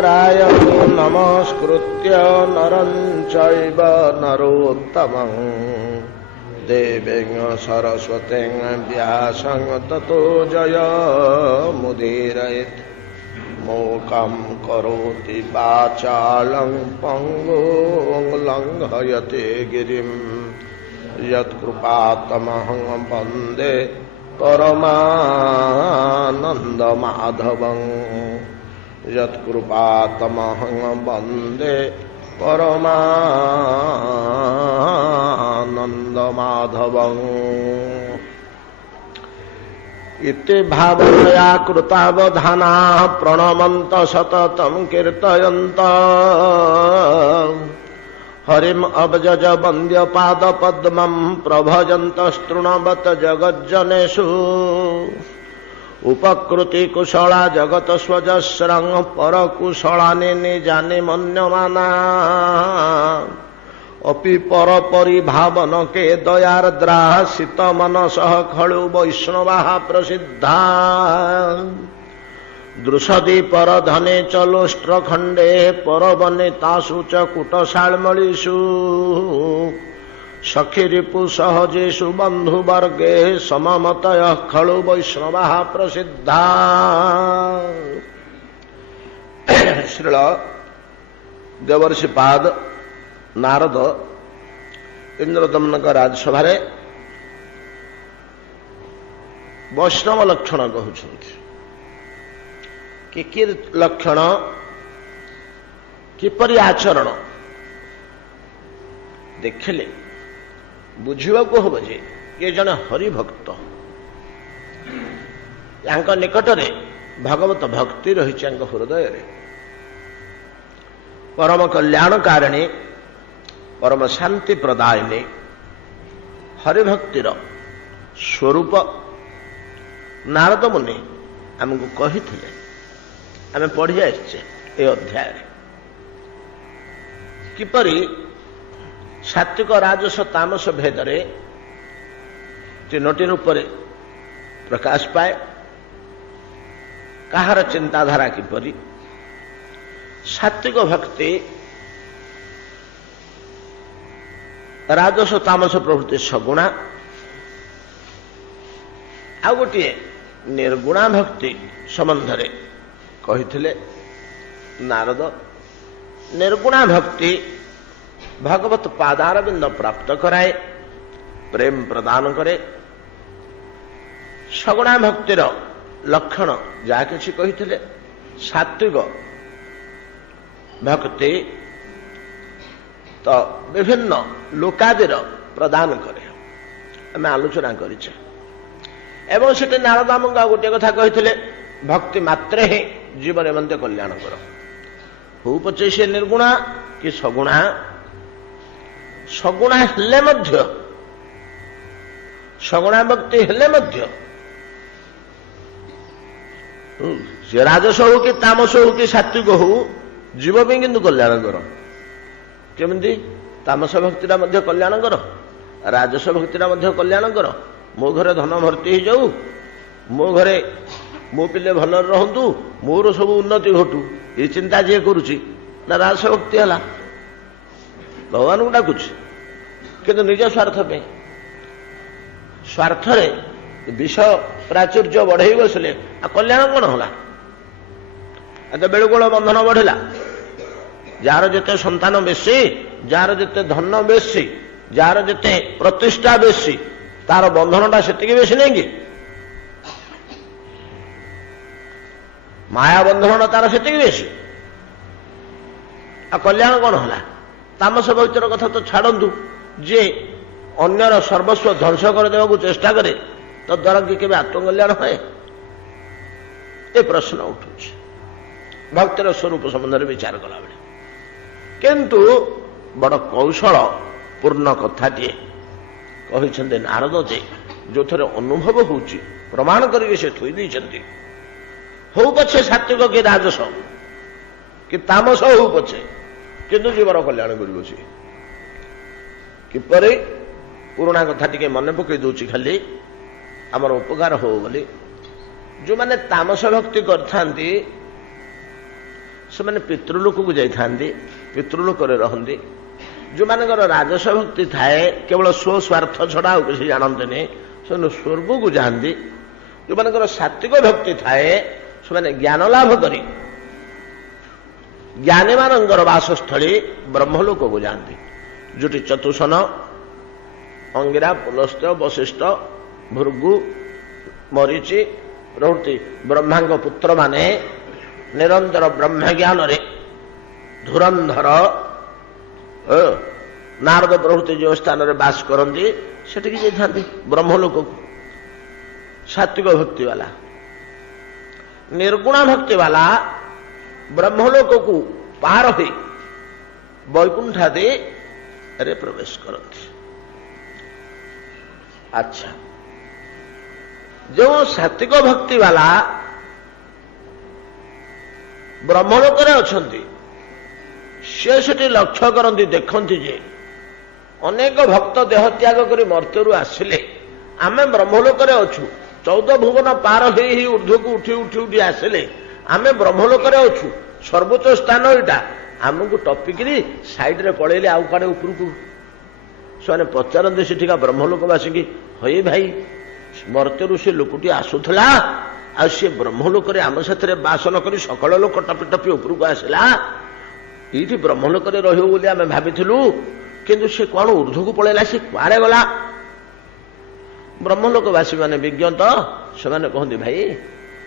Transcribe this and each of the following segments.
नारायणं नमस्कृत्य नरं चैव नरोत्तमं देवीं सरस्वतीं व्यासं ततो जयमुदीरयेत् मूकं करोति वाचालं पङ्गुं लङ्घयते गिरिं यत्कृपातमहं वन्दे परमानन्दमाधवं यत्कृपातमहं वन्दे परमानन्दमाधवम् इति भावनया कृतावधानाः प्रणमन्तः सततं कीर्तयन्तः हरिम् अब्जज वन्द्यपादपद्मं प्रभजन्तस्तृणवत् जगज्जनेषु उपकृति कुशला जगत स्वजस्रं परकुशलानि निजानि मन्यमाना अपि परपरिभावन के दयार्द्रा शीतमनसः खलु वैष्णवाः प्रसिद्धा दृशदि परधने च लोष्ट्रखण्डे परवनितासु च कुटशाल्मलीषु सखिरिपु सहजेषु बन्धुवर्गे सममतयः खलु वैष्णवाः प्रसिद्धा। श्रील देवर्षिपाद नारद इंद्रदम्नक राजसभा वैष्णव लक्षण कहउछन्ति कि लक्षण किपरि आचरण देखिले बुझा हम जे ये जड़े हरिभक्त या निकटरे भगवत भक्ति रही हृदय परम कल्याणकारिणी परम शांति प्रदायिनी हरिभक्तिर स्वरूप नारद मुनि आमको कही आम पढ़ी आसे ये अध्याय किपरि सात्विक राजस तामस भेदरे तीनोटी रूप प्रकाश पाए कहार चिंताधारा किपरि सात्विक भक्ति राजस तामस प्रवृत्ति सगुणा आ गोटे निर्गुणा भक्ति संबंध रे कहिथिले नारद निर्गुणा भक्ति भगवत पादारविंद प्राप्त कराए प्रेम प्रदान करे सगुणा भक्तिर लक्षण जहा किछि कहिथिले सात्विक भक्ति तो विभिन्न लोकादिर प्रदान करे आम आलोचना करिछे एवं सेठी नारद आमको गोटे कथा कहिथिले भक्ति मात्रे ही जीवन मध्य कल्याण कर हो पचे से निर्गुणा कि सगुणा सगुणा हेले मध्य सगुणा भक्ति हेले मध्य से राजस हो कि तामस हो कि सात्विक हो जीव भी किंतु कल्याण कर केमती तामस भक्तिटा मध्य कल्याण कर राजस भक्तिटा मध्य कल्याण कर मो घरे धन भर्ती हो जाऊ मो घरे मो पिले भल रहतु मोर सब उन्नति घटू ये चिंता जी करुच्ची ना राजस भक्ति है भगवान को डाकुच किंतु निज स्वार्थ पे स्वार्थ विष प्राचुर्य बढ़ई बसले कल्याण कौन होला बेलुगोल बंधन बढ़ला जार जिते संतान बेसी जार जिते धन बेसी जार जिते प्रतिष्ठा बेसी तार बंधनटा से बेसी नहीं कि माया बंधन तार से बेसी आ कल्याण कौन होला तामस भक्तिर कथा तो छाड़ू जे अन्यर सर्वस्व ध्वंस कर देवा चेष्टा करे तो द्वारा कि केबे आत्मकल्याण है ये प्रश्न उठू भक्तिर स्वरूप संबंध में विचार कला बेले किंतु बड़ कौशल पूर्ण कथाटे कहते नारद जे जो थे अनुभव हो प्रमाण करके से थोई देते हो पछे सात्विक कि राजस कि तामस हो पछे किंतु जीवन कल्याण कर किपरि पुराणा कथा टिके मन पकई दूची खाली आमर उपकार हो बोली जो माने तामस भक्ति करथांती से पितृलोक को जाइथांती पितृलोक रहंती जो मानकर राजस भक्ति थाए केवल स्वस्वार्थ छड़ा और किसी जानते से स्वर्ग को जाती जो मानकर सात्विक भक्ति थाए से ज्ञान लाभ करी ज्ञानी मानकर वासस्थली ब्रह्मलोक को जाती जोटी चतुसन अंगिरा पुलस्त वशिष्ठ भृगु मरीचि प्रभृति ब्रह्मांग पुत्र माने निरंतर ब्रह्म ज्ञान रे धुरंधर नारद प्रभृति जो स्थान में बास करती सेठी जाती ब्रह्मलोक को सात्विक भक्ति वाला निर्गुणा भक्ति वाला ब्रह्मलोक को पार हो वैकुंठादि रे प्रवेश करती। अच्छा जो सात्विक भक्ति वाला ब्रह्मलोक रे अछंती से लक्ष्य करती देखती जे अनेक भक्त देह त्याग कर मर्त्यु आसिले आमे ब्रह्मलोक रे अछु 14 भुवन पार ही ऊर्ध्व को उठी उठी उठी आसिले आमे ब्रह्मलोक रे अछु सर्वोच्च स्थान एटा आमको टपिकी साइड रे पड़ेले आउ काड़े ऊपर को से पचारते सेठिका ब्रह्मलोकवासी की हे भाई मर्त्यु से लोकटी आसुला आ सी ब्रह्मलोक आम साथ बास न कर सकल लोक टपी टपी ऊपर को आसला ये ब्रह्मलोक रही आम भाई किंतु से कौन ऊर्ध्व को पलैला सी कुआड़े गला ब्रह्मलोकवासी माने विज्ञत से कहते भाई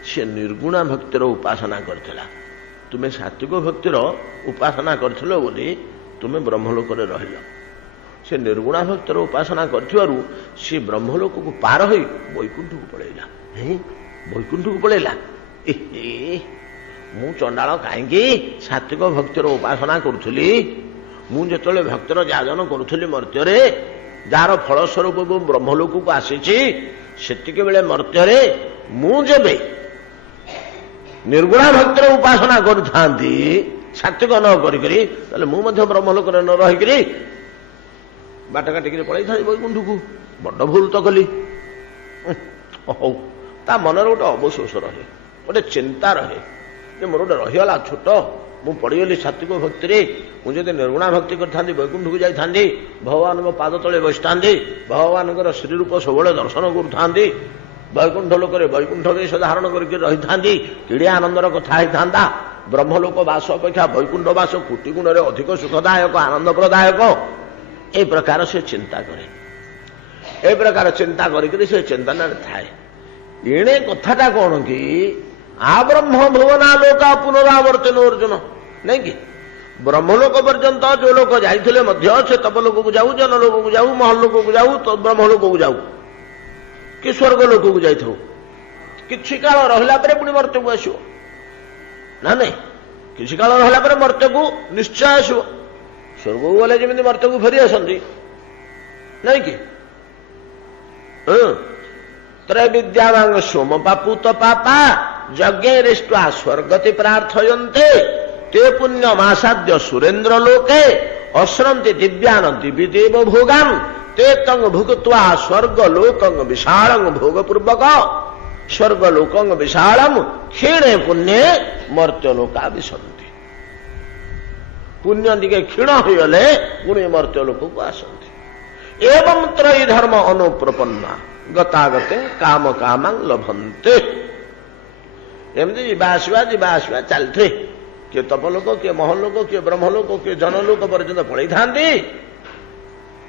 सी निर्गुणा भक्तिर उपासना करथिला तुम्हें सात्विक भक्तिर उपासना करथिल बोली तुम्हें ब्रह्मलोक रहिल से निर्गुणा भक्तिर उपासना करथिबारु सी ब्रह्मलोक को पार हो वैकुंठ को पलैला वैकुंठ को पलैला मु चंडाल कहीं सात्विक भक्तिर उपासना करुली मुझे भक्तर जाजन करुली मर्त्य जार फलस्वरूप ब्रह्मलोक को आसी बेले मर्त्य मुझे निर्गुणा भक्तिर उपासना करुँ सात्विक न करी ब्रह्मलोक न रहीकि बाट काटिक पलि था वैकुंठ को बड़ भूल तो कली हौ ता मन गोटे अवशोष रहे गोटे चिंता रहे जे मोर गोटे रहीगला छोट मु पड़गली सात्विक भक्ति मुझे निर्गुणा भक्ति करता वैकुंठ को जाता भगवान पाद तले बसता भगवान श्री रूप सब दर्शन करुता वैकुंठ लोक वैकुंठ वेश धारण करके रही था कि आनंदर कथा होता ब्रह्मलोक वास अपेक्षा वैकुंठ वास कोटि गुण अधिक सुखदायक आनंद प्रदायक ए प्रकार से चिंता करे ए प्रकार चिंता करके से चिंतन थाए एणे कथाटा कौन कि आ ब्रह्म भुवनालोका पुनरावर्तन अर्जुन नहीं कि ब्रह्मलोक पर्यंत जो लोग जाते से तपलोक को जाऊ जनलोक को जाऊ महलोक को जाऊ तो ब्रह्मलोक को जाऊ कि स्वर्ग लोक को जाई किछि काल रहिला परे पुणी मर्त्य को आसो ना नहीं किछि काल रहिला परे मर्त्य को निश्चय आसो स्वर्ग को गले जमी मर्त्य को फेरी आसती नहीं कि त्रय विद्यावांग सोम पापूत पापा यज्ञा स्वर्गति प्रार्थयन्ते ते पुण्यमासाद्य सुरेन्द्र लोके अश्रंति दिव्यान दिव्य देव भोगान ते तंग भुगत्वा स्वर्गलोकं विशालं भोगपूर्वक स्वर्गलोकं विशालं क्षीणे पुण्ये मर्त्यलोका विशन्ति पुण्य दिके क्षीण होगले पुणे मर्त्यलोक को आसन्ति एवं त्रयी धर्म अनुप्रपन्ना गतागते काम कामां लभन्ते एमती जीवासवा चलते किए तपलोक किए महलोक किए ब्रह्मलोक किए जनलोक पर्यंत पड़े था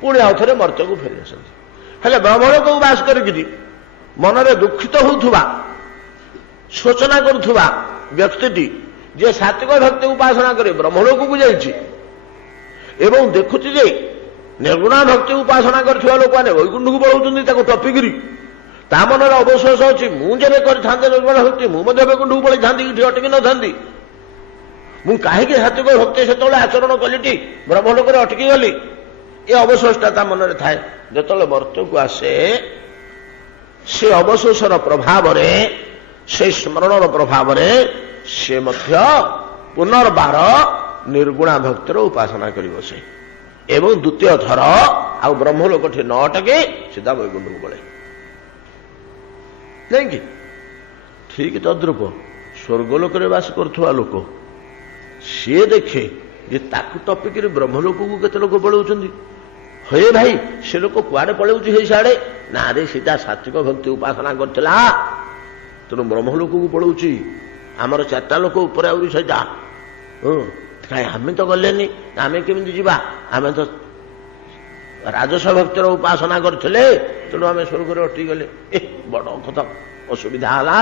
पुणी आउ थे मर्त्य को फेरी आसती हेले ब्रह्मलोक को बास कर मनरे दुखित होउथुबा शोचना करुथुबा व्यक्ति जे सात्विक भक्ति उपासना करे ब्रह्मलोक को जाइछि एवं देखुछि जे निर्गुणा भक्ति उपासना करथिबा लोक माने वैकुंठ को पळौछन्ति ताको टपिकरी ता मनर अवशोष अछि मु जेबे करथांते निर्गुणा भक्ति मु मध्ये वैकुंठ को पळैथांति इठी अटकी न थांती मु काहेकि सात्विक भक्ति सेतोले आचरण कलिटी ब्रह्मलोक रे अटकी गली ए अवशोषटा ता मनरे थाए जेतोले मर्त्य को आसे से अवशोषर प्रभाव रे से स्मरणर प्रभाव रे से मध्य पुनर्बार निर्गुणा भक्तिर उपासना करिवो से एवं द्वितीय थर आ ब्रह्मलोक न अटके सीधा वैकुंठ को पड़े नहीं कि ठीक तद्रूप स्वर्गलोक बास करुवा लोक ସିଏ ଦେଖେ ଯେ ତାକୁ ଟପିକରେ ବ୍ରହ୍ମଲୋକକୁ କେତେ ଲୋକ ପଳଉଛନ୍ତି। ହେ ଭାଇ ସେ ଲୋକ କୁଆଡେ ପଳଉଛି ହେଇ ସାଡେ? ନା ରେ ସିଧା ସାତ୍ବିକ ଭକ୍ତି ଉପାସନା କରିଥିଲା, ତେଣୁ ବ୍ରହ୍ମଲୋକକୁ ପଳଉଛି। ଆମର 4ଟା ଲୋକ ଉପରେ ଆହୁରି ସହିତ କାହିଁ ଆମେ ତ ଗଲେନି, ଆମେ କେମିତି ଯିବା? ଆମେ ତ ରାଜସ ଭକ୍ତିର ଉପାସନା କରିଥିଲେ, ତେଣୁ ଆମେ ସ୍ୱର୍ଗରେ ଅଟିଗଲେ। ବଡ କଥା ଅସୁବିଧା ହେଲା।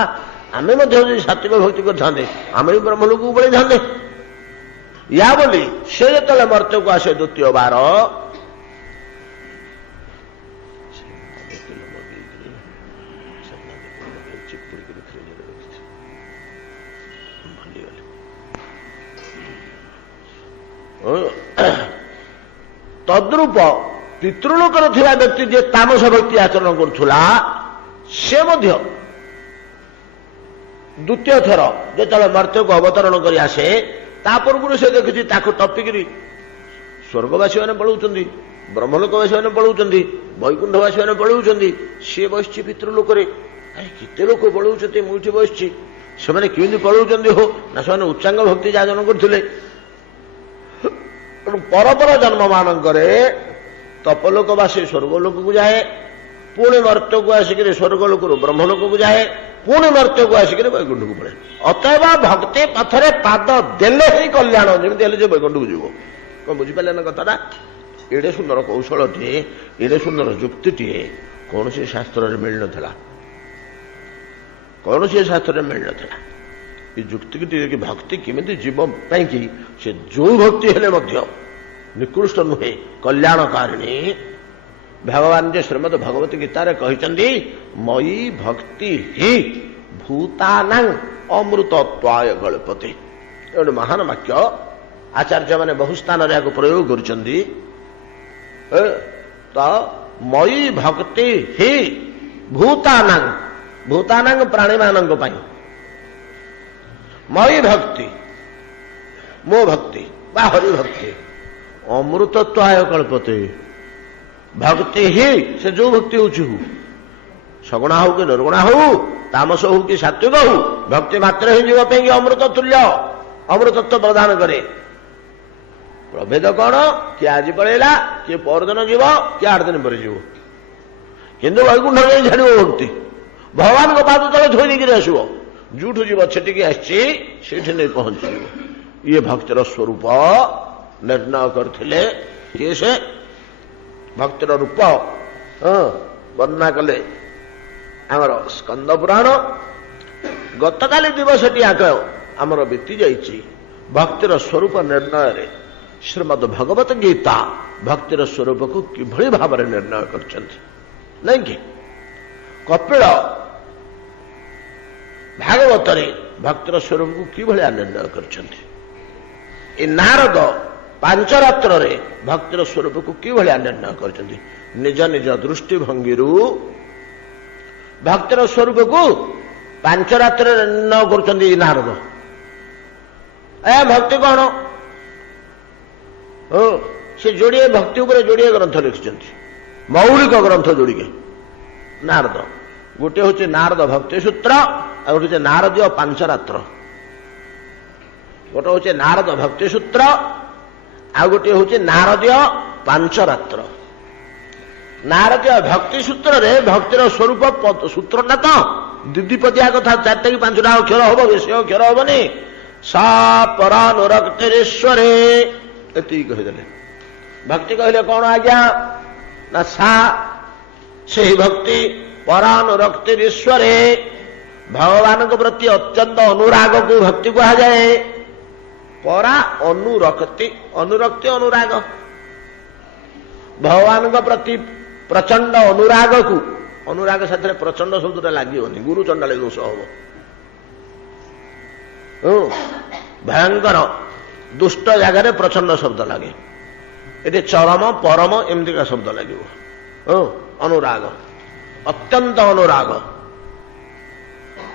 ଆମେ ମଧ୍ୟ ଯଦି ସାତ୍ବିକ ଭକ୍ତି କରିଥାନ୍ତେ ଆମେ ବି ବ୍ରହ୍ମଲୋକକୁ ପଳେଇଥାନ୍ତେ। ୟା ବୋଲି ସେ ଯେତେବେଳେ ମର୍ତ୍ତ୍ୟକୁ ଆସେ ଦ୍ୱିତୀୟ ବାର, ତଦ୍ରୂପ ପିତୃଲୋକରେ ଥିବା ବ୍ୟକ୍ତି ଯିଏ ତାମସ ଭକ୍ତି ଆଚରଣ କରୁଥିଲା, ସେ ମଧ୍ୟ ଦ୍ୱିତୀୟ ଥର ଯେତେବେଳେ ମର୍ତ୍ତ୍ୟକୁ ଅବତରଣ କରି ଆସେ, ତା ପୂର୍ବରୁ ସେ ଦେଖିଛି ତାକୁ ଟପିକିରି ସ୍ୱର୍ଗବାସୀମାନେ ପଳଉଛନ୍ତି, ବ୍ରହ୍ମଲୋକବାସୀମାନେ ପଳଉଛନ୍ତି, ବୈକୁଣ୍ଠବାସୀମାନେ ପଳଉଛନ୍ତି। ସିଏ ବସିଛି ପିତୃଲୋକରେ। କେତେ ଲୋକ ପଳଉଛନ୍ତି, ମୁଁ ଏଠି ବସିଛି। ସେମାନେ କେମିତି ପଳଉଛନ୍ତି? ହୋ ନା ସେମାନେ ଉଚ୍ଚାଙ୍ଗ ଭକ୍ତି ଯାଚନ କରୁଥିଲେ। ପରପର ଜନ୍ମମାନଙ୍କରେ ତପଲୋକବାସୀ ସ୍ୱର୍ଗଲୋକକୁ ଯାଏ, ପୁଣି ମର୍ତ୍ତ୍ୟକୁ ଆସିକିରି ସ୍ୱର୍ଗଲୋକରୁ ବ୍ରହ୍ମଲୋକକୁ ଯାଏ, ପୁଣି ମର୍ତ୍ତ୍ୟକୁ ଆସିକିରି ବୈକୁଣ୍ଠକୁ ପଳାଏ। ଅତଏବ ଭକ୍ତି ପଥରେ ପାଦ ଦେଲେ ହିଁ କଲ୍ୟାଣ, ଯେମିତି ହେଲେ ଯେ ବୈକୁଣ୍ଠକୁ ଯିବ। କଣ ବୁଝିପାରିଲେ ନା କଥାଟା? ଏଡେ ସୁନ୍ଦର କୌଶଳଟିଏ, ଏଡେ ସୁନ୍ଦର ଯୁକ୍ତିଟିଏ କୌଣସି ଶାସ୍ତ୍ରରେ ମିଳିନଥିଲା, କୌଣସି ଶାସ୍ତ୍ରରେ ମିଳିନଥିଲା। ଏ ଯୁକ୍ତିଟିଏ କି ଭକ୍ତି କେମିତି ଯିବ ପାଇଁକି ସେ ଯୋଉ ଭକ୍ତି ହେଲେ ମଧ୍ୟ ନିକୃଷ୍ଟ ନୁହେଁ, କଲ୍ୟାଣକାରିଣୀ। ଭଗବାନ ଯେ ଶ୍ରୀମଦ୍ ଭଗବତୀ ଗୀତାରେ କହିଛନ୍ତି, ମୟି ଭକ୍ତି ହି ଭୂତାନାଂ ଅମୃତତ୍ୱାୟ ଗଳ୍ପତେ। ଗୋଟେ ମହାନ ବାକ୍ୟ, ଆଚାର୍ଯ୍ୟମାନେ ବହୁ ସ୍ଥାନରେ ଏହାକୁ ପ୍ରୟୋଗ କରିଛନ୍ତି। ତ ମୟି ଭକ୍ତି ହି ଭୂତାନାଂ, ଭୂତାନାଂ ପ୍ରାଣୀମାନଙ୍କ ପାଇଁ, ମୟି ଭକ୍ତି ମୋ ଭକ୍ତି ବା ହରି ଭକ୍ତି ଅମୃତତ୍ୱାୟ କଳ୍ପତେ। ଭକ୍ତି ହିଁ ସେ ଯୋଉ ଭକ୍ତି ହଉଛି, ହଉ ସଗୁଣା ହଉ କି ନିର୍ଗୁଣା ହଉ, ତାମସ ହଉ କି ସାତ୍ବିକ ହଉ, ଭକ୍ତି ମାତ୍ର ହିଁ ଯିବା ପାଇଁ ଅମୃତ ତୁଲ୍ୟ, ଅମୃତତ୍ୱ ପ୍ରଦାନ କରେ। ପ୍ରଭେଦ କଣ? କିଏ ଆଜି ପଳେଇଲା, କିଏ ପରଦିନ ଯିବ, କିଏ 8 ଦିନ ପରେ ଯିବ, କିନ୍ତୁ ବୈକୁଣ୍ଠ ଯାଇ ଛାଡ଼ିବ ଭକ୍ତି। ଭଗବାନଙ୍କ ପାଦ ତଳେ ଥୋଇ ଦେଇକିରି ଆସିବ। ଯୋଉଠୁ ଯିବ ସେଠିକି ଆସିଛି, ସେଇଠି ନେଇ ପହଞ୍ଚିଯିବ। ଇଏ ଭକ୍ତିର ସ୍ୱରୂପ ନିର୍ଣ୍ଣୟ କରିଥିଲେ। କିଏ ସେ? ଭକ୍ତିର ରୂପ ବର୍ଣ୍ଣନା କଲେ ଆମର ସ୍କନ୍ଦ ପୁରାଣ। ଗତକାଲି ଦିବସଟି ଆଗ ଆମର ବିତି ଯାଇଛି ଭକ୍ତିର ସ୍ୱରୂପ ନିର୍ଣ୍ଣୟରେ। ଶ୍ରୀମଦ୍ ଭଗବତ ଗୀତା ଭକ୍ତିର ସ୍ୱରୂପକୁ କିଭଳି ଭାବରେ ନିର୍ଣ୍ଣୟ କରିଛନ୍ତି, ନାଇଁ କି? କପିଳ ଭାଗବତରେ ଭକ୍ତିର ସ୍ୱରୂପକୁ କିଭଳିଆ ନିର୍ଣ୍ଣୟ କରିଛନ୍ତି। ଏ ନାରଦ ପାଞ୍ଚରାତ୍ରରେ ଭକ୍ତିର ସ୍ୱରୂପକୁ କିଭଳିଆ ନିର୍ଣ୍ଣୟ କରିଛନ୍ତି। ନିଜ ନିଜ ଦୃଷ୍ଟିଭଙ୍ଗୀରୁ ଭକ୍ତିର ସ୍ୱରୂପକୁ ପାଞ୍ଚରାତ୍ରରେ ନିର୍ଣ୍ଣୟ କରୁଛନ୍ତି ନାରଦ। ଭକ୍ତି କଣ? ସେ ଯୋଡ଼ିଏ ଭକ୍ତି ଉପରେ ଯୋଡ଼ିଏ ଗ୍ରନ୍ଥ ଲେଖିଛନ୍ତି, ମୌଳିକ ଗ୍ରନ୍ଥ ଯୋଡ଼ିକେ ନାରଦ। ଗୋଟିଏ ହଉଛି ନାରଦ ଭକ୍ତି ସୂତ୍ର, ଆଉ ଗୋଟେ ହଉଛି ନାରଦୀୟ ପାଞ୍ଚରାତ୍ର। ଗୋଟେ ହଉଛି ନାରଦ ଭକ୍ତି ସୂତ୍ର, ଆଉ ଗୋଟିଏ ହଉଛି ନାରଦୀୟ ପାଞ୍ଚରାତ୍ର। ନାରଦୀୟ ଭକ୍ତି ସୂତ୍ରରେ ଭକ୍ତିର ସ୍ୱରୂପ ସୂତ୍ରଟା ତ ଦ୍ୱିପଦିଆ କଥା, 4ଟା କି 5ଟା ଅକ୍ଷର ହବ, ବେଶୀ ଅକ୍ଷର ହବନି। ସା ପରାନୁରକ୍ତିରୀଶ୍ୱରେ, ଏତିକି କହିଦେଲେ। ଭକ୍ତି କହିଲେ କଣ ଆଜ୍ଞା? ନା ସା ସେହି ଭକ୍ତି ପରାନୁରକ୍ତିରୀଶ୍ୱରେ, ଭଗବାନଙ୍କ ପ୍ରତି ଅତ୍ୟନ୍ତ ଅନୁରାଗକୁ ଭକ୍ତି କୁହାଯାଏ। ପରା ଅନୁରକ୍ତି, ଅନୁରକ୍ତି ଅନୁରାଗ, ଭଗବାନଙ୍କ ପ୍ରତି ପ୍ରଚଣ୍ଡ ଅନୁରାଗକୁ, ଅନୁରାଗ ସାଥିରେ ପ୍ରଚଣ୍ଡ ଶବ୍ଦଟା ଲାଗିବନି, ଗୁରୁ ଚଣ୍ଡାଳୀ ଦୋଷ ହବ। ଭୟଙ୍କର ଦୁଷ୍ଟ ଜାଗାରେ ପ୍ରଚଣ୍ଡ ଶବ୍ଦ ଲାଗେ, ଏଠି ଚରମ ପରମ ଏମିତିକା ଶବ୍ଦ ଲାଗିବ। ଅନୁରାଗ, ଅତ୍ୟନ୍ତ ଅନୁରାଗ,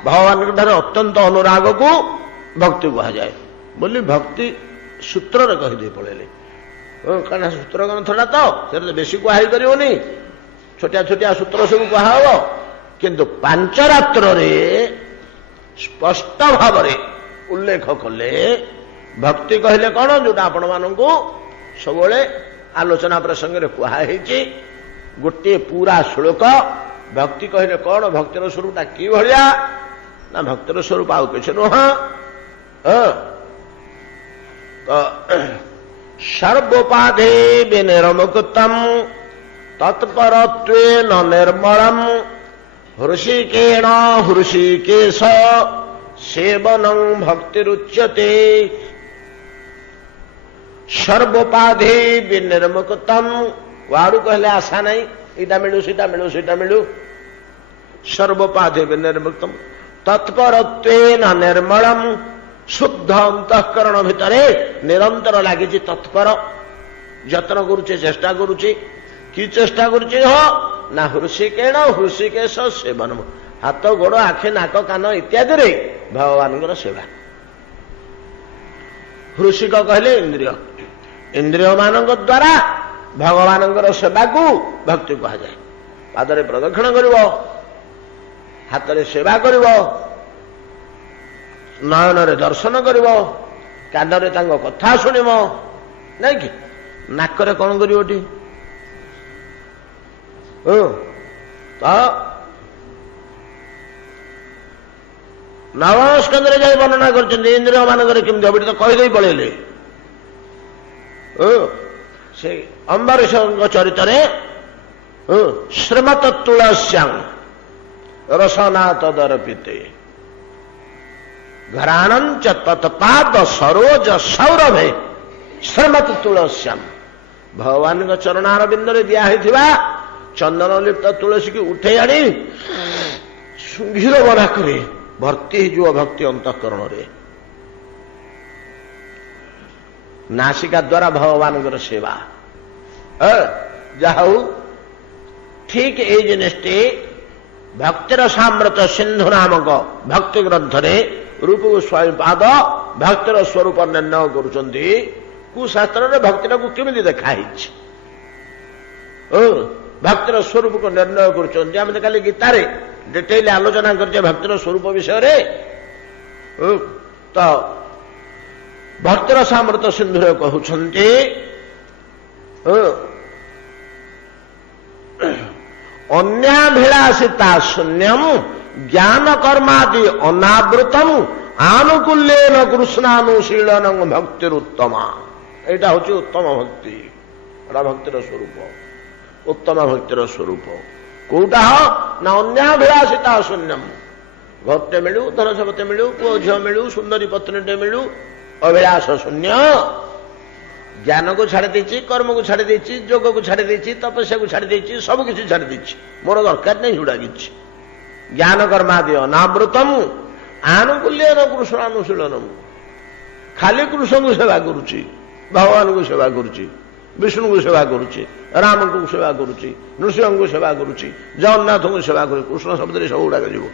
ଭଗବାନଙ୍କ ଠାରେ ଅତ୍ୟନ୍ତ ଅନୁରାଗକୁ ଭକ୍ତି କୁହାଯାଏ ବୋଲି ଭକ୍ତି ସୂତ୍ରରେ କହିଦେଇ ପଳେଇଲେ। କାରଣ ସୂତ୍ର ଗ୍ରନ୍ଥଟା ତ ସେଟା ବେଶୀ କୁହା ହେଇପାରିବନି, ଛୋଟିଆ ଛୋଟିଆ ସୂତ୍ର ସବୁ କୁହାହବ। କିନ୍ତୁ ପାଞ୍ଚରାତ୍ରରେ ସ୍ପଷ୍ଟ ଭାବରେ ଉଲ୍ଲେଖ କଲେ भक्ति कहले कौन जोटा आपण मानू सब आलोचना प्रसंगे कहुई गोटे पूरा श्लोक भक्ति कहले कौन भक्तिर स्वरूपटा कि भाया ना भक्तिर स्वरूप आउ कि नुह सर्वोपाधे विनिर्मुक्तम तत्परत्वेन निर्मलम हृषिकेण हृषिकेश सेवनं भक्तिरुच्यते सर्वोपाधि विनिर्मुक्तम वाड़ू कहले आशा नहीं इटा मिलू सीटा मिलू सीटा मिलू सर्वोपाधि विनिर्मुक्तम तत्परत्वेन निर्मलम शुद्ध अंतःकरण भितरे निरंतर लगी तत्पर जत्न करुचे चेष्टा करुचे कि चेष्टा करुचे हो ना हृषिकेण हृषिकेश सेवन हाथ गोड़ आखि नाक कान इत्यादि रे भगवान सेवा हृषिक कहले इंद्रिय इंद्रिय मान द्वारा भगवान सेवा को भक्ति कह जाए पादरे प्रदक्षिण कर हाथ में सेवा कर नयन दर्शन कर कान कथा शुण नहीं कि नाकरे कौन कर नवम स्कंदे जाए वर्णना कर इंद्रिय मानक केमती हम तो कहीदे पलैले से अम्बरीश चरित श्रीमत तुलस्यां रसना तदर्पिते घराणंच तत्पाद सरोज सौरभे श्रीमत तुलस्याम भगवान चरणार बिंदु दिया चंदन लिप्त तुलसी की उठे आनी सुंघीर बना करे भर्ती जो भक्ति अंतःकरण रे नासिका द्वारा भगवान सेवा जाऊ ठीक ये जिनिष्टि भक्तिर सामृत सिंधु नामक भक्ति ग्रंथ रूप गोस्वामी पाद भक्तिर स्वरूप निर्णय करुचंती कुशास्त्र भक्तिर को केमिति देखाई भक्तिर स्वरूप को निर्णय करुचंती आम तो काली गीतार डिटेल आलोचना करछे भक्तिर स्वरूप विषय रे तो भक्तिर सामृत सिंधु कहउछंती अन्याभिलाषिता शून्यम ज्ञान कर्मादि अनावृतम आनुकूल्येन कृष्णानुशीलन भक्तिरुत्तमा एटा हूँ उत्तम भक्ति एटा भक्तिर स्वरूप उत्तम भक्तिर स्वरूप कौटा हो ना अन्याभिलाषिता शून्यम घरटे मिलू धन सम्पत्ति मिलू पुओ झील मिलू सुंदरी पत्नीटे मिलू अभिलाष शून्य ज्ञान को छाड़ देची कर्म को छाड़ देची योग को छाड़ देची तपस्या को छाड़ देची सब किसी छाड़ देची मोर दरकार नहीं जुड़ा किसी ज्ञान कर्मादि अनावृतम आनुकूल्य कृष्णानुशीलनम खाली कृष्ण को सेवा करुच्ची भगवान को सेवा करुच्ची विष्णु को सेवा करुच्ची राम को सेवा करुच्ची नृसिंह को सेवा करुच्ची जगन्नाथ को सेवा कर कृष्ण शब्द सब गुड़ाक जीव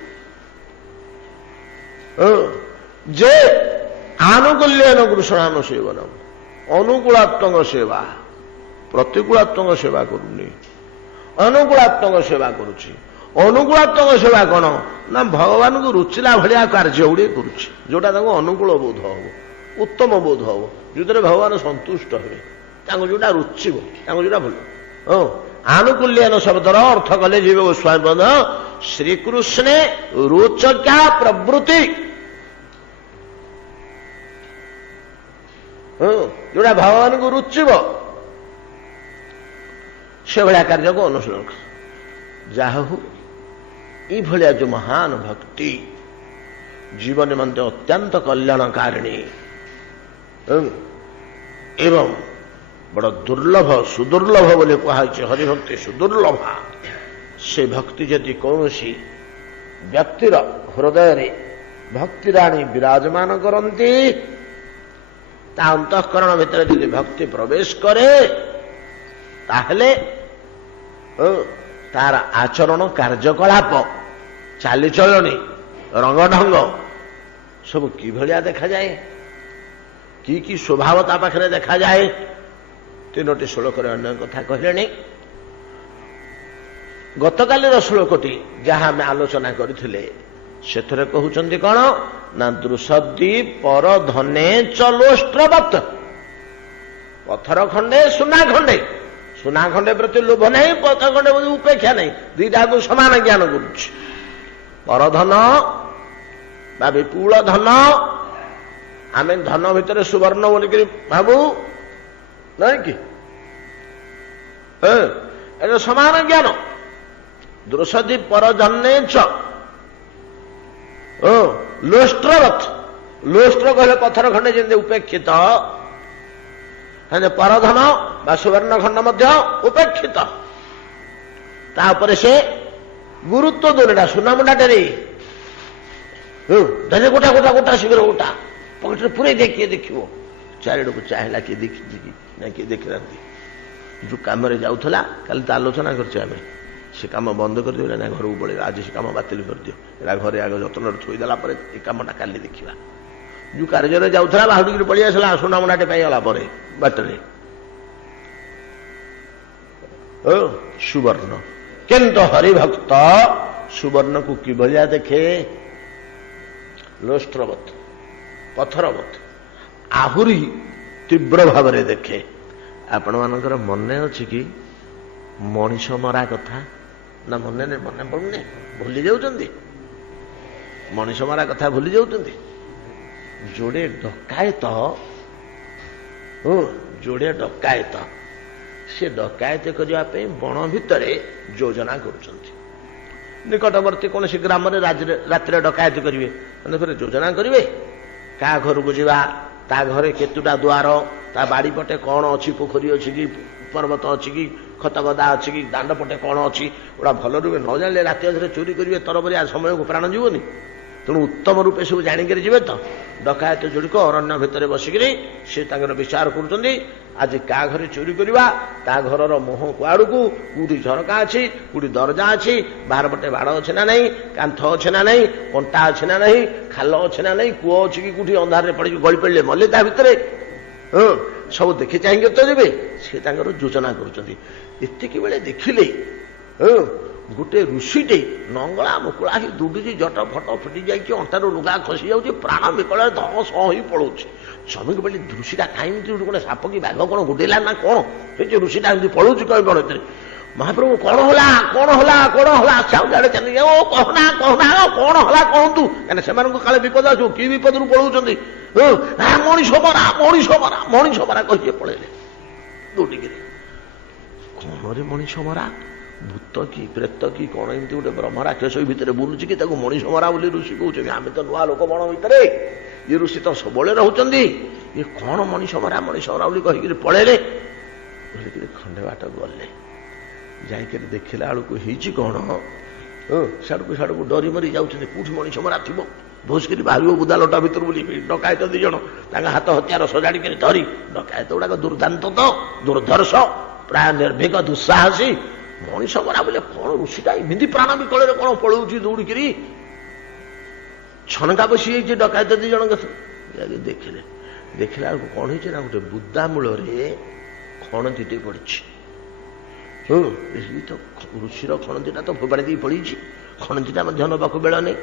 जे आनुकूल्य कृष्णानुसेवनम अनुकूलात्मक सेवा प्रतिकूलात्मक सेवा करूनी अनुकूलात्मक सेवा करुच्ची अनुकूलात्मक सेवा कौन ना भगवान को रुचिला भाया कार्य गुड़े करुच्ची जोटा अनुकूल बोध हम उत्तम बोध हम जो भगवान संतुष्ट हे जोटा रुचिब जोटा भल आनुकूल्यन शब्दर अर्थ कले जीव गोस्वामी पद श्रीकृष्णे रोचक्या प्रवृत्ति जोड़ा भगवान को रुचिब से भाया कार्य को अनुसरण जाहू ये जो महान भक्ति जीवन निमंते अत्यंत कल्याणकारिणी एवं बड़ दुर्लभ सुदुर्लभ बोले कहुचे हरिभक्ति सुदुर्लभा से भक्ति यदि कौन व्यक्तिर हृदय रे भक्ति राणी विराजमान करती अंतःकरण भितर यदि भक्ति प्रवेश करे ताहले तार आचरण कार्यकलाप चालीचलनी रंग ढंग सब कि भलिया देखा जाए कि स्वभाव ता पाखरे देखा जाए तीनोटी श्लोक अन्य कथा कहले गतकाली श्लोकटी जहाँ आम आलोचना करथिले ସେଥିରେ କହୁଛନ୍ତି କ'ଣ ନା ଦୃଷଦି ପର ଧନେ ଚଲୋଷ୍ଟ୍ରବତ୍। ପଥର ଖଣ୍ଡେ ସୁନା ଖଣ୍ଡେ, ସୁନା ଖଣ୍ଡେ ପ୍ରତି ଲୋଭ ନାହିଁ, ପଥର ଖଣ୍ଡେ ପ୍ରତି ଉପେକ୍ଷା ନାହିଁ, ଦିଟାକୁ ସମାନ ଜ୍ଞାନ କରୁଛି। ପରଧନ ବା ବିପୁଳ ଧନ, ଆମେ ଧନ ଭିତରେ ସୁବର୍ଣ୍ଣ ବୋଲିକରି ଭାବୁ ନାଇଁ କି, ଏଟା ସମାନ ଜ୍ଞାନ। ଦୃଷଦି ପରଧନେ ଚ ଲୋଷ୍ଟ୍ରବତ୍। ଲୋଷ୍ଟ୍ର କହିଲେ ପଥର ଖଣ୍ଡେ ଯେମିତି ଉପେକ୍ଷିତ, ପରଧନ ବା ସୁବର୍ଣ୍ଣ ଖଣ୍ଡ ମଧ୍ୟ ଉପେକ୍ଷିତ। ତାପରେ ସେ ଗୁରୁତ୍ୱ ଦୂରଟା ସୁନାମୁଣ୍ଡାଟରେ ଧରେ ଗୋଟା ଗୋଟା ଗୋଟା ଶୀଘ୍ର ଗୋଟା ପକେଟରେ ପୁରେଇ ଦେଇ କିଏ ଦେଖିବ, ଚାରିଆଡ଼କୁ ଚାହିଁଲା କିଏ ଦେଖିଛି କି ନା କିଏ ଦେଖିନାହାନ୍ତି। ଯୋଉ କାମରେ ଯାଉଥିଲା, କାଲି ତ ଆଲୋଚନା କରିଛେ ଆମେ, ସେ କାମ ବନ୍ଦ କରିଦେବେ ନା ଘରକୁ ପଳେଇବା, ଆଜି ସେ କାମ ବାତିଲ କରିଦିଅ, ଏରା ଘରେ ଆଗ ଯତ୍ନରେ ଥୋଇଦେଲା ପରେ ଏ କାମଟା କାଲି ଦେଖିବା। ଯୋଉ କାର୍ଯ୍ୟରେ ଯାଉଥିଲା ବାହୁଡ଼ିକିରି ପଳେଇ ଆସିଲା ସୁନାମୁଣ୍ଡାଟେ ପାଇଗଲା ପରେ ବାଟରେ ସୁବର୍ଣ୍ଣ। କିନ୍ତୁ ହରିଭକ୍ତ ସୁବର୍ଣ୍ଣକୁ କିଭଳିଆ ଦେଖେ? ଲୋଷ୍ଟ୍ରବତ୍, ପଥରବତ୍, ଆହୁରି ତୀବ୍ର ଭାବରେ ଦେଖେ। ଆପଣମାନଙ୍କର ମନେ ଅଛି କି ମଣିଷ ମରା କଥା? ନା ମନେ ପଡୁନି, ଭୁଲି ଯାଉଛନ୍ତି? ମଣିଷ ମରା କଥା ଭୁଲି ଯାଉଛନ୍ତି? ଯୋଡ଼େ ଡକାୟତ, ଯୋଡ଼େ ଡକାୟତ, ସେ ଡକାୟତ କରିବା ପାଇଁ ବଣ ଭିତରେ ଯୋଜନା କରୁଛନ୍ତି। ନିକଟବର୍ତ୍ତୀ କୌଣସି ଗ୍ରାମରେ ରାତିରେ ଡକାୟତ କରିବେ, ଯୋଜନା କରିବେ। କାହା ଘରକୁ ଯିବା, ତା ଘରେ କେତୁଟା ଦୁଆର, ତା ବାଡ଼ି ପଟେ କ'ଣ ଅଛି, ପୋଖରୀ ଅଛି କି ପର୍ବତ ଅଛି କି ଖତଗଦା ଅଛି କି ଦାଣ୍ଡ ପଟେ କ'ଣ ଅଛି, ଗୁଡ଼ା ଭଲ ରୂପେ ନ ଜାଣିଲେ ରାତି ଅଧରେ ଚୋରି କରିବେ, ତରବରିଆ ସମୟକୁ ପ୍ରାଣ ଯିବନି। ତେଣୁ ଉତ୍ତମ ରୂପେ ସବୁ ଜାଣିକରି ଯିବେ। ତ ଡକାୟତ ଯୋଡ଼ିକ ଅରଣ୍ୟ ଭିତରେ ବସିକିରି ସେ ତାଙ୍କର ବିଚାର କରୁଛନ୍ତି, ଆଜି କାହା ଘରେ ଚୋରି କରିବା, ତା ଘରର ମୁହଁ କୁଆଡ଼କୁ, କୋଉଠି ଝରକା ଅଛି, କୋଉଠି ଦରଜା ଅଛି, ବାହାର ପଟେ ବାଡ଼ ଅଛି ନା ନାହିଁ, କାନ୍ଥ ଅଛି ନା ନାହିଁ, କଣ୍ଟା ଅଛି ନା ନାହିଁ, ଖାଲ ଅଛି ନା ନାହିଁ, କୂଅ ଅଛି କି କୋଉଠି ଅନ୍ଧାରରେ ପଡ଼ିକି ଗଳି ପଡ଼ିଲେ ମଲେ ତା ଭିତରେ, ସବୁ ଦେଖି ଚାହିଁକି ତ ଯିବେ। ସେ ତାଙ୍କର ଯୋଜନା କରୁଛନ୍ତି। ଏତିକି ବେଳେ ଦେଖିଲେ ଗୋଟେ ଋଷିଟେ ନଙ୍ଗଳା ମୁକୁଳା ହେଇ ଦୁଡୁଛି, ଜଟ ଫଟ ଫିଟି ଯାଇଛି, ଅଣ୍ଟାରୁ ଲୁଗା ଖସି ଯାଉଛି, ପ୍ରାଣ ବିକଳରେ ଧମ ସହ ହେଇ ପଳଉଛି। ସ୍ୱାମୀକୁ ବୋଲି ଋଷିଟା କାହିଁକି ଗୋଟେ ସାପ କି ବାଘ କ'ଣ ଗୋଟେଇଲା ନା କ'ଣ ହେଇଛି, ଋଷିଟା ଏମିତି ପଳଉଛି କହି କ'ଣ ଏଥିରେ? ମହାପ୍ରଭୁ କ'ଣ ହେଲା, କ'ଣ ହେଲା, କ'ଣ ହେଲା? ସାଉଜାଡ଼େ ଚାଲି ଓ କହନା କହନା, କ'ଣ ହେଲା କହନ୍ତୁ, କାହିଁକିନା ସେମାନଙ୍କୁ କାଳେ ବିପଦ ଆସିବ। କି ବିପଦରୁ ପଳଉଛନ୍ତି? ମଣିଷ ମରା, ମଣିଷ ମରା, ମଣିଷ ମରା କହିକି ପଳେଇଲେ ଦୌଡ଼ିକିରି। କଣରେ ମଣିଷ ମରା? ଭୂତ କି ପ୍ରେତ କି କ'ଣ ଏମିତି ଗୋଟେ ବ୍ରହ୍ମ ରାକ୍ଷସ ଭିତରେ ବୁଲୁଛି କି ତାକୁ ମଣିଷ ମରା ବୋଲି ଋଷି କହୁଛନ୍ତି? ଆମେ ତ ନୂଆ ଲୋକ ବଣ ଭିତରେ, ଇଏ ଋଷି ତ ସବୁବେଳେ ରହୁଛନ୍ତି, ଇଏ କ'ଣ ମଣିଷ ମରା ବୋଲି କହିକିରି ପଳେଇଲେ। ବୋଲିକିରି ଖଣ୍ଡେ ବାଟ ଗଲେ, ଯାଇକିରି ଦେଖିଲା ବେଳକୁ ହେଇଛି କ'ଣ, ସିଆଡ଼କୁ ଡରି ମରି ଯାଉଛନ୍ତି। କୋଉଠି ମଣିଷ ମରା ଥିବ, ଭୋସକିରି ବାହାରିବ ବୁଦା ଲଟା ଭିତରୁ ବୋଲି ଡକାୟତ ଦି ଜଣ ତାଙ୍କ ହାତ ହତିଆର ସଜାଡ଼ିକିରି ଧରି। ଡକାୟତ ଗୁଡ଼ାକ ଦୁର୍ଦାନ୍ତ ତ, ଦୁର୍ଦ୍ଧର୍ଷ, ପ୍ରାୟ ନିର୍ଭୀକ, ଦୁଃସାହସୀ। ମଣିଷ ମରା ବୋଲେ କ'ଣ? ଋଷିଟା ଏମିତି ପ୍ରାଣ ବିକଳରେ କ'ଣ ପଳଉଛି ଦୌଡ଼ିକିରି? ଛନକା ବସି ଯାଇଛି ଡକାୟତ ଦି ଜଣଙ୍କ। ଦେଖିଲେ, ଦେଖିଲା ବେଳକୁ କ'ଣ ହେଇଛି ନା ଗୋଟେ ବୁଦା ମୂଳରେ ଖଣତିଟେ ପଡ଼ିଛି। ତ ଋଷିର ଖଣତିଟା ତ ଫୋପାଡ଼ି ଦେଇ ପଡ଼ିଛି, ଖଣତିଟା ମଧ୍ୟ ନେବାକୁ ବେଳ ନେଇ।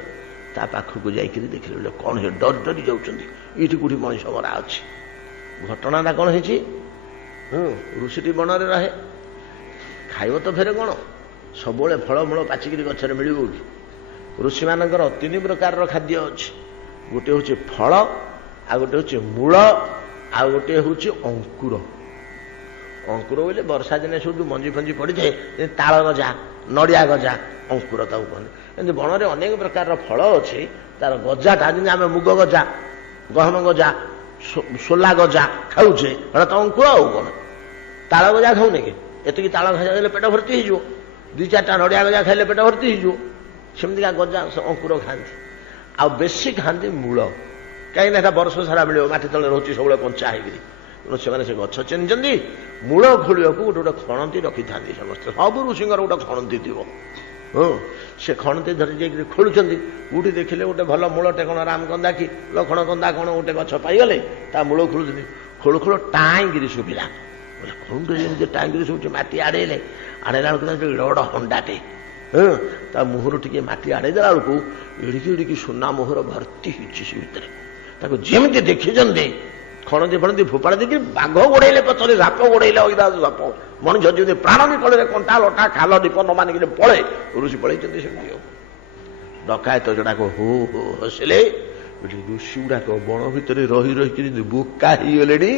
ତା ପାଖକୁ ଯାଇକିରି ଦେଖିଲେ ବୋଲେ କ'ଣ ହେ, ଡରି ଡରି ଯାଉଛନ୍ତି, ଏଇଠି କୋଉଠି ମଣିଷ ମରା ଅଛି। ଘଟଣାଟା କ'ଣ ହେଇଛି? ଋଷିଟି ବଣରେ ରହେ, ଖାଇବ ତ ଫେରେ କ'ଣ? ସବୁବେଳେ ଫଳମୂଳ ପାଚିକିରି ଗଛରେ ମିଳିବ କି? ଋଷିମାନଙ୍କର 3 ପ୍ରକାରର ଖାଦ୍ୟ ଅଛି। ଗୋଟେ ହେଉଛି ଫଳ, ଆଉ ଗୋଟେ ହେଉଛି ମୂଳ, ଆଉ ଗୋଟେ ହେଉଛି ଅଙ୍କୁର। ଅଙ୍କୁର ବୋଇଲେ ବର୍ଷା ଦିନେ ସବୁ ଯେଉଁ ମଞ୍ଜି ଫଞ୍ଜି ପଡ଼ିଥାଏ, ତାଳ ଗଜା, ନଡ଼ିଆ ଗଜା, ଅଙ୍କୁର ତାକୁ କହନ୍ତି। ଏମିତି ବଣରେ ଅନେକ ପ୍ରକାରର ଫଳ ଅଛି, ତାର ଗଜାଟା ଯେମିତି ଆମେ ମୁଗ ଗଜା, ଗହମ ଗଜା, ସୋଲା ଗଜା ଖାଉଛେ, ହେଟା ତ ଅଙ୍କୁର ଆଉ କ'ଣ? ତାଳ ଗଜା ଖାଉନି କି? ଏତିକି ତାଳ ଗଜା ଖାଇଲେ ପେଟ ଭର୍ତ୍ତି ହେଇଯିବ, 2-4ଟା ନଡ଼ିଆ ଗଜା ଖାଇଲେ ପେଟ ଭର୍ତ୍ତି ହେଇଯିବ। ସେମିତିକା ଗଜା ଅଙ୍କୁର ଖାଆନ୍ତି। ଆଉ ବେଶୀ ଖାଆନ୍ତି ମୂଳ, କାହିଁକିନା ଏଟା ବର୍ଷ ସାରା ମିଳିବ, ମାଟି ତଳେ ରହୁଛି ସବୁବେଳେ କଞ୍ଚା ହେଇକିରି। ତେଣୁ ସେମାନେ ସେ ଗଛ ଚିହ୍ନିଛନ୍ତି। ମୂଳ ଖୋଳିବାକୁ ଗୋଟେ ଖଣନ୍ତି ରଖିଥାନ୍ତି ସମସ୍ତେ, ସବୁ ଋଷିଙ୍କର ଗୋଟେ ଖଣନ୍ତି ଥିବ। ସେ ଖଣନ୍ତି ଧରି ଯାଇକିରି ଖୋଳୁଛନ୍ତି। କୋଉଠି ଦେଖିଲେ ଗୋଟେ ଭଲ ମୂଳଟେ, କ'ଣ ରାମକନ୍ଦା କି ଲକ୍ଷ୍ମଣ କନ୍ଦା କ'ଣ ଗୋଟେ ଗଛ ପାଇଗଲେ, ତା ମୂଳ ଖୋଳୁଛନ୍ତି। ଖୋଳୁ ଖୋଳୁ ଟାଇଁକିରି ଶୁଭିଲା, ବୋଲେ ଖୋଳୁଟେ ଯେମିତି ଟାଇଁକିରି ଶୁଭୁଛି, ମାଟି ଆଡ଼େଇଲେ ବେଳକୁ ଗୋଟେ ହଣ୍ଡାଟେ ତା ମୁହଁରୁ ଟିକେ ମାଟି ଆଡ଼େଇ ଦେଲା ବେଳକୁ ଏଡ଼ିକି ଏଡ଼ିକି ସୁନା ମୋହର ଭର୍ତ୍ତି ହେଇଛି ସେ ଭିତରେ। ତାକୁ ଯେମିତି ଦେଖିଛନ୍ତି ଖଣନ୍ତି ଫଣନ୍ତି ଫୋପାଡ଼ି ଦେଇକି ବାଘ ଗୋଡ଼େଇଲେ ପଛରେ ସାପ ଗୋଡ଼େଇଲେ ଅଇରାଜ ସାପ ମଣିଷ ଯେମିତି ପ୍ରାଣ ନିକଳରେ କଣ୍ଟା ଲଟା ଖାଲ ଦୀପ ନ ମାନିକିରି ପଳେ ଋଷି ପଳେଇଛନ୍ତି ସେମିତି। ଆଉ ଡକାୟତ ଯୋଡ଼ାକ ହୋ ହୋ ହସିଲେ। ଋଷି ଗୁଡ଼ାକ ବଣ ଭିତରେ ରହି ରହିକିରି ବୋକା ହେଇଗଲେଣି,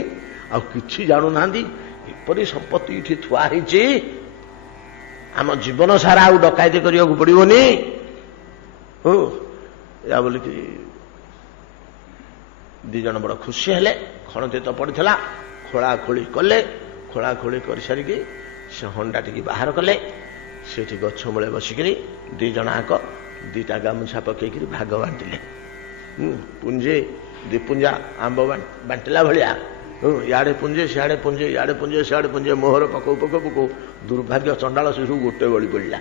ଆଉ କିଛି ଜାଣୁନାହାନ୍ତି ଏପରି ସମ୍ପତ୍ତି ଏଠି ଥୁଆ ହେଇଛି, ଆମ ଜୀବନ ସାରା ଆଉ ଡକାୟତି କରିବାକୁ ପଡ଼ିବନି। ଏହା ବୋଲିକି ଦି ଜଣ ବଡ଼ ଖୁସି ହେଲେ। ଖଣତି ତ ପଡ଼ିଥିଲା, ଖୋଳାଖୋଳି କଲେ। ଖୋଳାଖୋଳି କରିସାରିକି ସେ ହଣ୍ଡା ଟିକେ ବାହାର କଲେ। ସେଠି ଗଛ ମୂଳେ ବସିକିରି ଦି ଜଣ ଆଙ୍କ ଦିଟା ଗାମୁଛା ପକେଇକିରି ଭାଗ ବାଣ୍ଟିଲେ। ପୁଞ୍ଜେ ଦି ପୁଞ୍ଜା ଆମ୍ବ ବାଣ୍ଟିଲା ଭଳିଆ। ଇଆଡ଼େ ପୁଞ୍ଜେ ସିଆଡ଼େ ପୁଞ୍ଜେ, ଇଆଡ଼େ ପୁଞ୍ଜେ ସିଆଡ଼େ ପୁଞ୍ଜେ, ମୋହର ପକଉ ପକଉ ପକଉ ଦୁର୍ଭାଗ୍ୟ ଚଣ୍ଡାଳ ଶିଶୁ ଗୋଟେ ବଳି ପଡ଼ିଲା।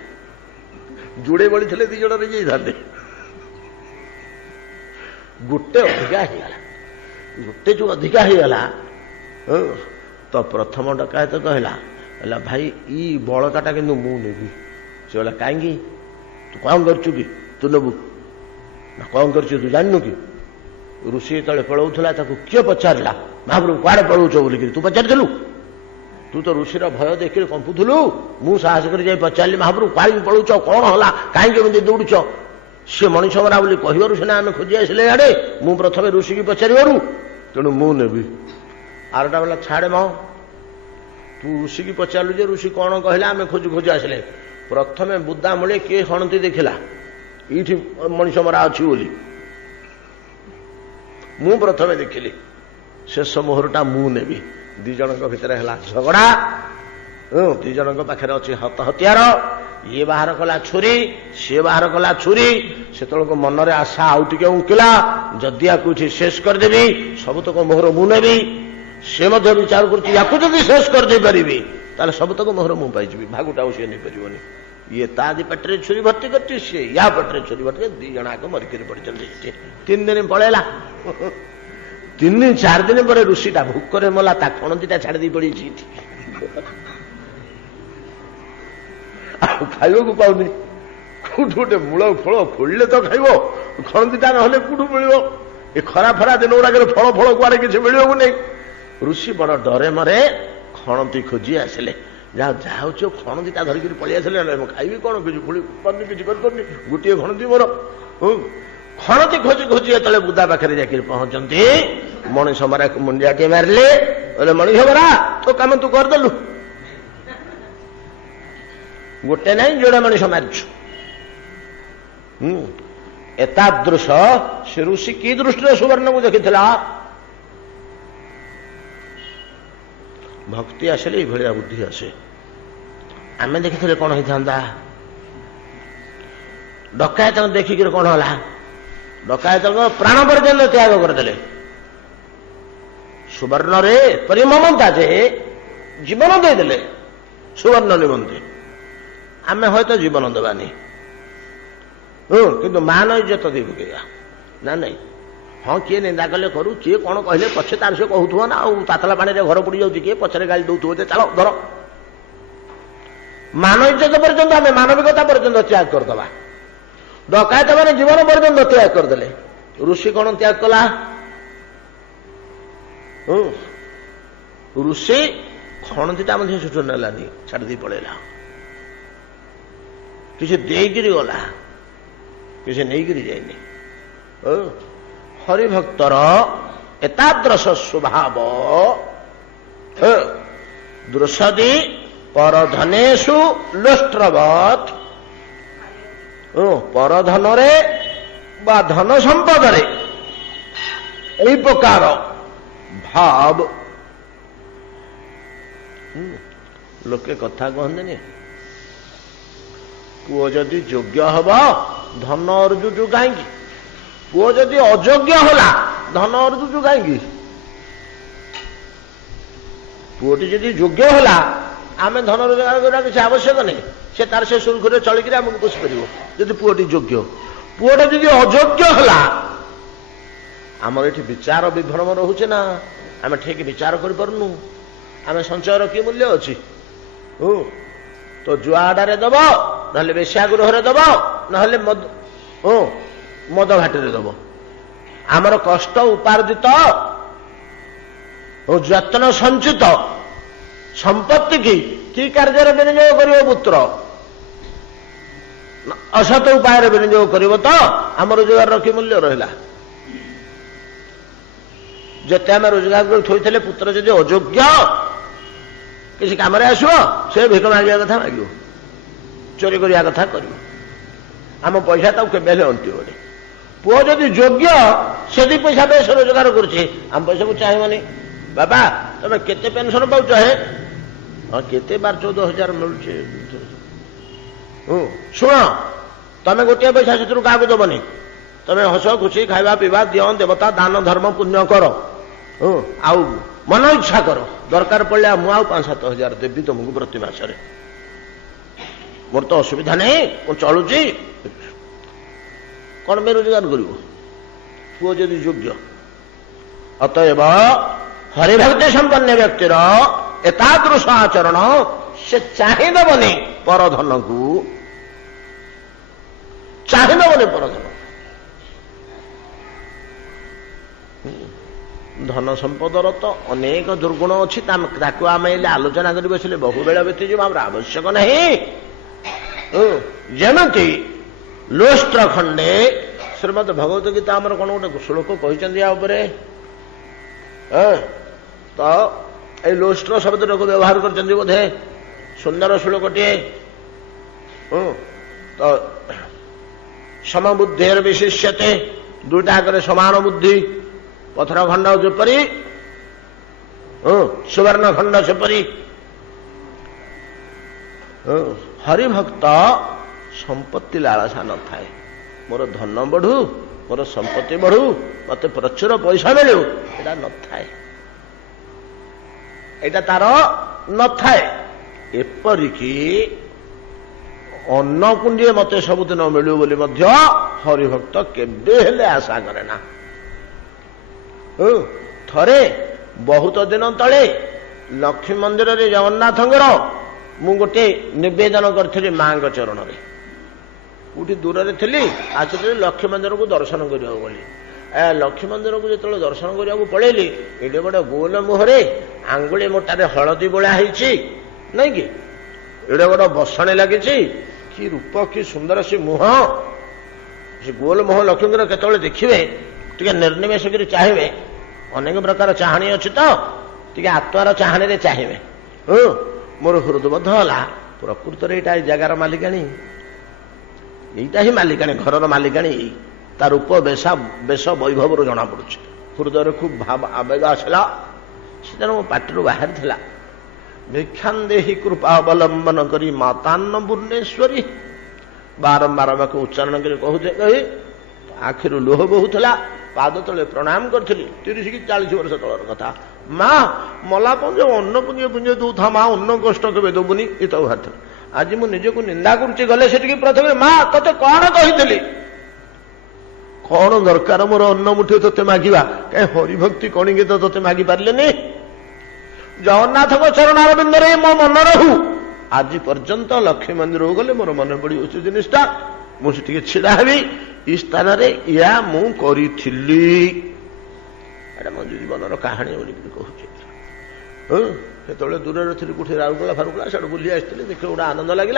ଯୋଡ଼େ ବଳି ଥିଲେ ଦି ଜଣ ରହିଯାଇଥାନ୍ତେ, ଗୋଟେ ଅଧିକା ହେଇଗଲା। ଗୋଟେ ଯୋଉ ଅଧିକା ହେଇଗଲା ତ ପ୍ରଥମ ଡକାୟତ କହିଲା ଭାଇ ଇ ବଳକାଟା କିନ୍ତୁ ମୁଁ ନେବି। ସେ କହିଲା କାହିଁକି, ତୁ କ'ଣ କରୁଛୁ କି, ତୁ ନେବୁ ନା କ'ଣ କରୁଛୁ ତୁ ଜାଣିନୁ କି? ଋଷି ଯେତେବେଳେ ପଳଉଥିଲା ତାକୁ କିଏ ପଚାରିଲା ମହାପ୍ରଭୁ କୁଆଡ଼େ ପଳଉଛ ବୋଲିକିରି, ତୁ ପଚାରିଥିଲୁ? ତୁ ତ ଋଷିର ଭୟ ଦେଖିରେ କମ୍ପୁଥିଲୁ। ମୁଁ ସାହସ କରି ଯାଇ ପଚାରିଲି ମହାପ୍ରଭୁ କୁଆଡ଼େ ପଳଉଛ, କ'ଣ ହେଲା, କାହିଁକି ଏମିତି ଦୌଡ଼ୁଛ? ସେ ମଣିଷ ମରା ବୋଲି କହିବାରୁ ସିନା ଆମେ ଖୋଜି ଆସିଲେ ଇଆଡ଼େ, ମୁଁ ପ୍ରଥମେ ଋଷିକି ପଚାରିବାରୁ, ତେଣୁ ମୁଁ ନେବି। ଆରଟା ବେଲା ଛାଡ଼େ ମ, ତୁ ଋଷିକି ପଚାରିଲୁ ଯେ ଋଷି କ'ଣ କହିଲା, ଆମେ ଖୋଜି ଖୋଜି ଆସିଲେ। ପ୍ରଥମେ ବୁଦା ମୂଳେ କିଏ ଖଣନ୍ତି ଦେଖିଲା ଏଇଠି ମଣିଷ ମରା ଅଛି ବୋଲି, ମୁଁ ପ୍ରଥମେ ଦେଖିଲି। ଶେଷ ମୋହରଟା ମୁଁ ନେବି। ଦି ଜଣଙ୍କ ଭିତରେ ହେଲା ଝଗଡ଼ା। ଦି ଜଣଙ୍କ ପାଖରେ ଅଛି ହତିଆର। ଇଏ ବାହାର କଲା ଛୁରୀ, ସିଏ ବାହାର କଲା ଛୁରୀ। ସେତେବେଳକୁ ମନରେ ଆଶା ଆଉ ଟିକେ ଉଙ୍କିଲା, ଯଦି ଆକୁ ଏଠି ଶେଷ କରିଦେବି ସବୁତକ ମୋହର ମୁଁ ନେବି। ସେ ମଧ୍ୟ ବିଚାର କରୁଛି ୟାକୁ ଯଦି ଶେଷ କରିଦେଇ ପାରିବି ତାହେଲେ ସବୁତକ ମୋହର ମୁଁ ପାଇଯିବି, ଭାଗୁଟା ଆଉ ସିଏ ନେଇପାରିବନି। ଇଏ ତା ଦି ପାଟିରେ ଛୁରୀ ଭର୍ତ୍ତି କରିଛି, ସିଏ ୟା ପାଟିରେ ଛୁରୀ ଭର୍ତ୍ତି, ଦି ଜଣ ଆଗ ମରିକିରି ପଡ଼ିଛନ୍ତି। 3 ଦିନ ପଳେଇଲା। 3-4 ଦିନ ପରେ ଋଷିଟା ଭୋକରେ ମଲା, ତା ଖଣତିଟା ଛାଡ଼ି ଦେଇ ପଡ଼ିଛି ଏଠି, ଆଉ ଖାଇବାକୁ ପାଉନି। କୋଉଠୁ ଗୋଟେ ମୂଳ ଫଳ ଫଳିଲେ ତ ଖାଇବ, ଖଣତିଟା ନହେଲେ କୋଉଠୁ ମିଳିବ? ଏ ଖରା ଫରା ଦିନ ଗୁଡ଼ାକରେ ଫଳ କୁଆଡ଼େ କିଛି ମିଳିବାକୁ ନେଇ। ଋଷି ବଡ଼ ଡରେ ମରେ ଖଣତି ଖୋଜି ଆସିଲେ। ଯାହା ହଉଛି ଖଣତିଟା ଧରିକିରି ପଳେଇ ଆସିଲେ। ମୁଁ ଖାଇବି କ'ଣ, କିଛି ଫୁଳି ପାରୁନି, କିଛି କରିପାରୁନି, ଗୋଟିଏ ଖଣତି ମୋର। ଖଣତି ଖୋଜି ଖୋଜି ଯେତେବେଳେ ବୁଦା ପାଖରେ ଯାଇକିରି ପହଞ୍ଚନ୍ତି, ମଣିଷ ମରାକୁ ମୁଣ୍ଡିଆଟିଏ ମାରିଲେ, କହିଲେ ମଣିଷ ମରା ତୋ କାମ ତୁ କରିଦେଲୁ, ଗୋଟେ ନାଇଁ ଯୋଡ଼େ ମଣିଷ ମାରିଛୁ। ଏତାଦୃଶ ସେ ଋଷି କି ଦୃଷ୍ଟିରେ ସୁବର୍ଣ୍ଣକୁ ଦେଖିଥିଲା? ଭକ୍ତି ଆସିଲେ ଏଇଭଳିଆ ବୁଦ୍ଧି ଆସେ। ଆମେ ଦେଖିଥିଲେ କ'ଣ ହେଇଥାନ୍ତା? ଡକାୟତଙ୍କୁ ଦେଖିକିରି କ'ଣ ହେଲା? ଡକାୟତଙ୍କ ପ୍ରାଣ ପର୍ଯ୍ୟନ୍ତ ତ୍ୟାଗ କରିଦେଲେ। ସୁବର୍ଣ୍ଣରେ ଏପରି ମମତା ଯେ ଜୀବନ ଦେଇଦେଲେ ସୁବର୍ଣ୍ଣ ନିମନ୍ତେ। ଆମେ ହୁଏତ ଜୀବନ ଦେବାନି, କିନ୍ତୁ ମାନ ଇଜ୍ଜତ ଦେଇ ପକେଇବା ନା ନାଇଁ? ହଁ କିଏ ନିନ୍ଦା କଲେ କରୁ, କିଏ କ'ଣ କହିଲେ ପଛେ ତାର ସେ କହୁଥିବ ନା, ଆଉ ତାତଲା ପାଣିରେ ଘର ପଡ଼ି ଯାଉଛି, କିଏ ପଛରେ ଗାଳି ଦଉଥିବ ଯେ ଚାଲ ଧର। ମାନ ଇଜ୍ଜତ ପର୍ଯ୍ୟନ୍ତ ଆମେ ମାନବିକତା ପର୍ଯ୍ୟନ୍ତ ତ୍ୟାଗ କରିଦେବା। ଡକାୟତ ମାନେ ଜୀବନ ପର୍ଯ୍ୟନ୍ତ ତ୍ୟାଗ କରିଦେଲେ। ଋଷି କ'ଣ ତ୍ୟାଗ କଲା? ଋଷି ଖଣତିଟା ମଧ୍ୟ ସୁଟ ନେଲାନି, ଛାଡ଼ି ଦେଇ ପଳେଇଲା। କିଛି ଦେଇକିରି ଗଲା, କିଛି ନେଇକିରି ଯାଇନି। ହରିଭକ୍ତର ଏତାଦୃଶ ସ୍ୱଭାବ ଦୃଶଦି ପରଧନେଷୁ ଲୋଷ୍ଟ୍ରବତ୍। ପରଧନରେ ବା ଧନ ସମ୍ପଦରେ এই প্রকার ভাব লোকে কথা কহতেনি পুଅ ଯଦି ଯୋଗ୍ୟ ହବ ଧନ ଅର୍ଜୁଛୁ କାହିଁକି? ପୁଅ ଯଦି ଅଯୋଗ୍ୟ ହେଲା ଧନ ଅର୍ଜୁଛୁ କାହିଁକି? ପୁଅଟି ଯଦି ଯୋଗ୍ୟ ହେଲା ଆମେ ଧନ ରୋଜଗାର କରିବା କିଛି ଆବଶ୍ୟକ ନାହିଁ, ସେ ତାର ସେ ସୁରୁଖୁରୁରେ ଚଳିକିରି ଆମକୁ ପୋଷି ପାରିବ ଯଦି ପୁଅଟି ଯୋଗ୍ୟ। ପୁଅଟା ଯଦି ଅଯୋଗ୍ୟ ହେଲା ଆମର ଏଠି ବିଚାର ବିଭ୍ରମ ରହୁଛି ନା, ଆମେ ଠିକ ବିଚାର କରିପାରୁନୁ। ଆମେ ସଞ୍ଚୟର କି ମୂଲ୍ୟ ଅଛି? ତ ଯୁଆଡ଼ାରେ ଦବ नहले बेश्यागृह दब नहले मद घाटे दब आमर कष्ट उपार्जित और यत्न संचित संपत्ति की कार्य विनियोग कर पुत्र असत उपाय विनियोग कर तो आम रोजगार कि मूल्य रहा जिते आम रोजगार कर थोड़े पुत्र जब अयोग्य किसी कम आसो से भिक मांगा कथा माग चोरी करवा कथा कर आम पैसा तक के अंतिम पुओ जदि योग्य से पैसा बेस रोजगार करुचे आम पैसा को चाहिए बाबा तुम केते पेंशन पाच है हाँ केते 12-14 मिलूचे शुण तुम गोटे पैसा से क्या दबनी तुम हस खुशी खावा पीवा दियो देवता दान धर्म पुण्य कर आउ मन इच्छा कर दरकार पड़े मु 5-7 हजार देवी तुमको प्रति मासरे मोर तो असुविधा नहीं मु चलुची कौन बेरोजगार कर पुओ जदि योग्य अतएव हरिभक्ति संपन्न व्यक्तिर एतादृश आचरण से चाहिदबनी परधन को चाहिदबनी परधन धन संपदर तो अनेक दुर्गुण अच्छी आम आलोचना कर बसले बहु बेला बीतीज आम आवश्यक नहीं जमती लोष्ट्र खंडे श्रीमद भगवत गीता आमर कौन गोटे श्लोक कहते तो ये लोष्ट्र शब्द को व्यवहार कर बोधे सुंदर श्लोकटे तो समबुद्धेर विशिष्यते दुईटा करे समान बुद्धि पथर खंड जेपरी सुवर्ण खंड सेपरी हरिभक्त संपत्ति लालसा न थाए मोर धन बढ़ू मोर संपत्ति बढ़ू मत प्रचुर पैसा मिलू एटा न थाए एटा तार न थाए एपरिकी अन्न कुंडे मत सबुदिन मिलू बोली मध्य हरिभक्त केबे हेले आशा करे ना थरे बहुत दिन तले लक्ष्मी मंदिर रे जगन्नाथंगर मु गोटे निवेदन करी माँ चरण रे कौटी दूर रे थी आसते लक्ष्मी मंदिर को दर्शन करिया बोली लक्ष्मी मंदिर को जो दर्शन करिया पड़ेली ये गोटे गोल मुहरे आंगुली मोटारे हलदी बोला नहीं कि ये गोटे बसणी लगी कि रूप कि सुंदर सी मुह से गोल मुह लक्ष्मी केतले देखिए टे निर्निमेष कर चाहिए अनेक प्रकार चाहणी अच्छी तो टे आत्मार चाहणी रे चाहिए मोर हृदबोध है प्रकृत यहाँ जगार मालिकाणी यहीटा ही मालिकाणी घर मालिकाणी तार रूप बेश वैभव जना पड़ुछ हृदय खूब भाव आवेग आसला से मो पार्टी बाहर था भिक्षान देहि कृपा अवलंबन करी मातान्न पूर्णेश्वरी बारंबार उच्चारण कर कहते आखिर लोह बहुला पाद तले प्रणाम करी 30 कि 40 वर्ष तलर कथा माँ मला पंज अन्न पुंजे पुंजे दू था माँ अन्न कष्ट के दबुनी ये तो बाहर आज मु निजक निंदा करुच्ची गले से प्रथम माँ ते कौन कही कौन दरकार मोर अन्न मुठे ते मागिबा कहीं हरिभक्ति कणी के तो मागि पारे जगन्नाथ चरण अरविंद मो मन रहू आज पर्यंत लक्ष्मी मंदिर गले मोर मन पड़ी उस जिनिसटा मुझे छिड़ा हेबी इ स्थान या मु करी मो जीवन कहानी बोल कहते दूर थी कौटी राउरकेला फारुकेला से बुली आसती देखिए गोटे आनंद लगे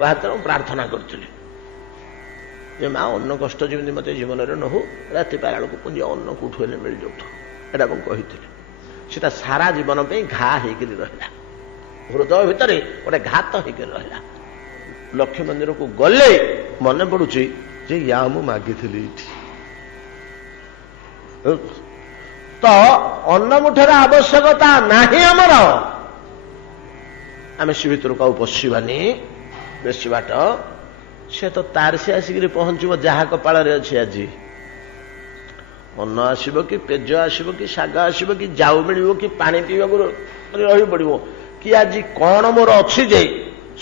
बाहर प्रार्थना करी माँ अन्न कष्ट जमी मत जीवन में न हो राति पारा बेलू पुंज अन्न कौटू मिल जाऊ एटा मुझे सीटा सारा जीवन पे घा होकर रहा हृदय भितर गोटे घात होकर रहा लक्ष्मी मंदिर को गले मन पड़ुची जे या मु मागी तो अन्न मुठर आवश्यकता नहीं आमर आम से भर को पशिबानी बेसी बाट से तो तार से आसिक पहुंचब जहा कपाल अच्छी आज अन्न आसब कि पेज आसब कि शाग आसब कि जाऊ मिल कि पानी पीवा रही पड़ो कि आज कौन मोर अच्छी जे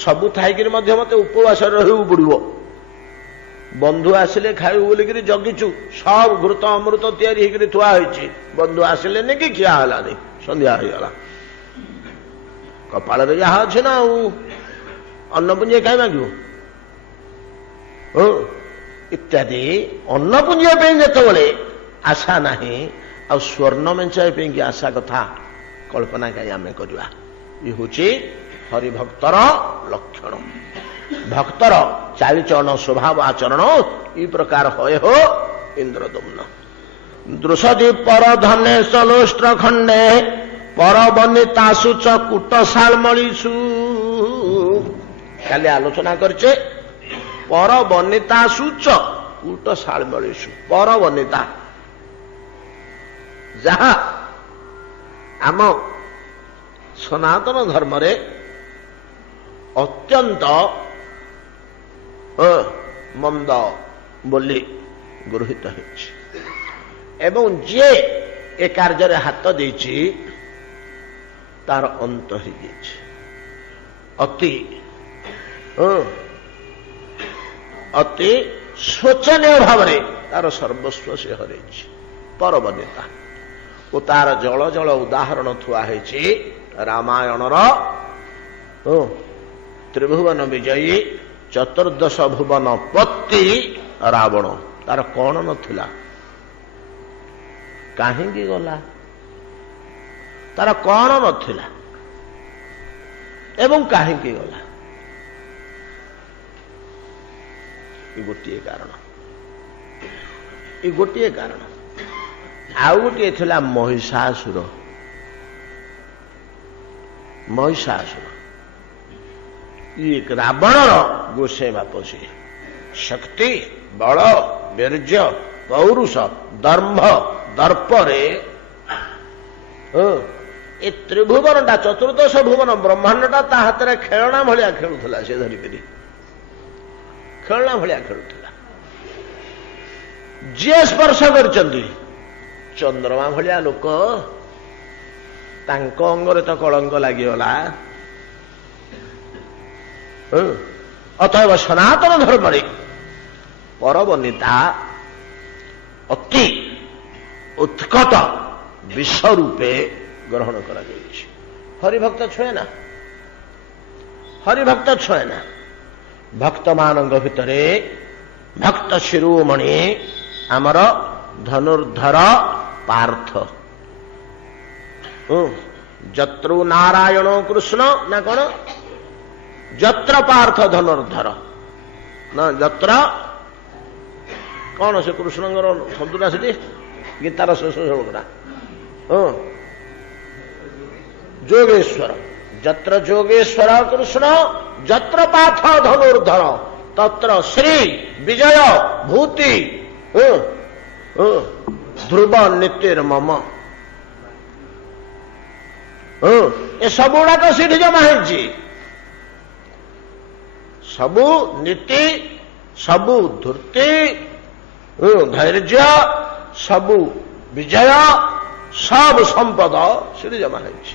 सबू थी मत उपवास रही पड़ो बंधु आसिले खाइबू बोलिकी जगिचु सब घृत अमृत तैयारी थुआ बंधु आसिले कि खिया है संध्या होगा कपाल जहा अच्छे ना अन्न पुंजे कहीं मांग ଇତ୍ୟାଦି ଅନ୍ନ ପୁଞ୍ଜିବା ପାଇଁ ଯେତେବେଳେ ଆଶା ନାହିଁ ଆଉ ସ୍ୱର୍ଣ୍ଣ ମେଞ୍ଚାଇବା ପାଇଁ କି ଆଶା କଥା କଳ୍ପନା କାହିଁ ଆମେ କରିବା। ଇଏ ହେଉଛି ହରିଭକ୍ତର ଲକ୍ଷଣ। ଭକ୍ତର ଚାଲିଚଳନ ସ୍ୱଭାବ ଆଚରଣ ଏହି ପ୍ରକାର ହଏ ହୋ ଇନ୍ଦ୍ରଦମ୍ନ। ଦୃଶତି ପର ଧନେ ସଲୋଷ୍ଟ୍ର ଖଣ୍ଡେ ପର ବନିତାସୁ ଚ କୁଟଶାଳମଳିଷୁ। କାଲି ଆଲୋଚନା କରିଛେ ପର ବନିତାସୁ ଚ କୁଟଶାଳମଳିଷୁ। ପର ବନିତା ଯାହା ଆମ ସନାତନ ଧର୍ମରେ ଅତ୍ୟନ୍ତ ମନ୍ଦ ବୋଲି ଗୃହୀତ ହେଉଛି ଏବଂ ଯିଏ ଏ କାର୍ଯ୍ୟରେ ହାତ ଦେଇଛି ତାର ଅନ୍ତ ହେଇଯାଇଛି। ଅତି ଶୋଚନୀୟ ଭାବରେ ତାର ସର୍ବସ୍ୱ ସେ ହରେଇଛି ପରବନିତା। ଓ ତାର ଜଳ ଜଳ ଉଦାହରଣ ଥୁଆ ହେଇଛି ରାମାୟଣର ତ୍ରିଭୁବନ ବିଜୟୀ ଚତୁର୍ଦ୍ଦଶ ଭୁବନ ପତି ରାବଣ। ତାର କଣ ନଥିଲା, କାହିଁକି ଗଲା, ତାର କଣ ନଥିଲା ଏବଂ କାହିଁକି ଗଲା, ଗୋଟିଏ କାରଣ। ଏ ଗୋଟିଏ କାରଣ। ଆଉ ଗୋଟିଏ ଥିଲା ମହିଷାସୁର। ମହିଷାସୁର ଇଏ ରାବଣର ଗୋସେଇ ବାପ ସିଏ। ଶକ୍ତି, ବଳ, ବୀର୍ଯ୍ୟ, ପୌରୁଷ, ଦର୍ମ୍ଭ, ଦର୍ପରେ ଏ ତ୍ରିଭୁବନଟା ଚତୁର୍ଦ୍ଦଶ ଭୁବନ ବ୍ରହ୍ମାଣ୍ଡଟା ତା ହାତରେ ଖେଳଣା ଭଳିଆ ଖେଳୁଥିଲା। ସେ ଧରିକରି ଖେଳଣା ଭଳିଆ ଖେଳୁଥିଲା। ଯିଏ ସ୍ପର୍ଶ କରିଛନ୍ତି ଚନ୍ଦ୍ରମା ଭଳିଆ ଲୋକ, ତାଙ୍କ ଅଙ୍ଗରେ ତ କଳଙ୍କ ଲାଗିଗଲା। ଅତଏବ ସନାତନ ଧର୍ମରେ ପରବନିତା ଅତି ଉତ୍କଟ ବିଷ ରୂପେ ଗ୍ରହଣ କରାଯାଇଛି। ହରିଭକ୍ତ ଛୁଏଁ ନା, ହରିଭକ୍ତ ଛୁଏଁ ନା। ଭକ୍ତମାନଙ୍କ ଭିତରେ ଭକ୍ତ ଶିରୋମଣି ଆମର ଧନୁର୍ଦ୍ଧର ପାର୍ଥ। ଯତ୍ରୁ ନାରାୟଣ କୃଷ୍ଣ ନା କଣ, ଯତ୍ର ପାର୍ଥ ଧନୁର୍ଦ୍ଧର ନା ଯତ୍ର କଣ ସେ କୃଷ୍ଣଙ୍କର ଶବ୍ଦଟା ସେଠି ଗୀତାର ଶେଷ ଶ୍ଲୋକଟା ଯୋଗେଶ୍ୱର। ଯତ୍ର ଯୋଗେଶ୍ୱର କୃଷ୍ଣ ଯତ୍ର ପାର୍ଥ ଧନୁର୍ଦ୍ଧର ତତ୍ର ଶ୍ରୀ ବିଜୟ ଭୂତି ଧ୍ରୁବ ନୀତିର୍ ମମ। ଏ ସବୁ ଗୁଡାକ ସେଠି ଜମା ହେଇଛି। ସବୁ ନୀତି, ସବୁ ଧୂର୍ତ୍ତି, ଧୈର୍ଯ୍ୟ, ସବୁ ବିଜୟ, ସବୁ ସମ୍ପଦ ସେଠି ଜମା ହେଇଛି।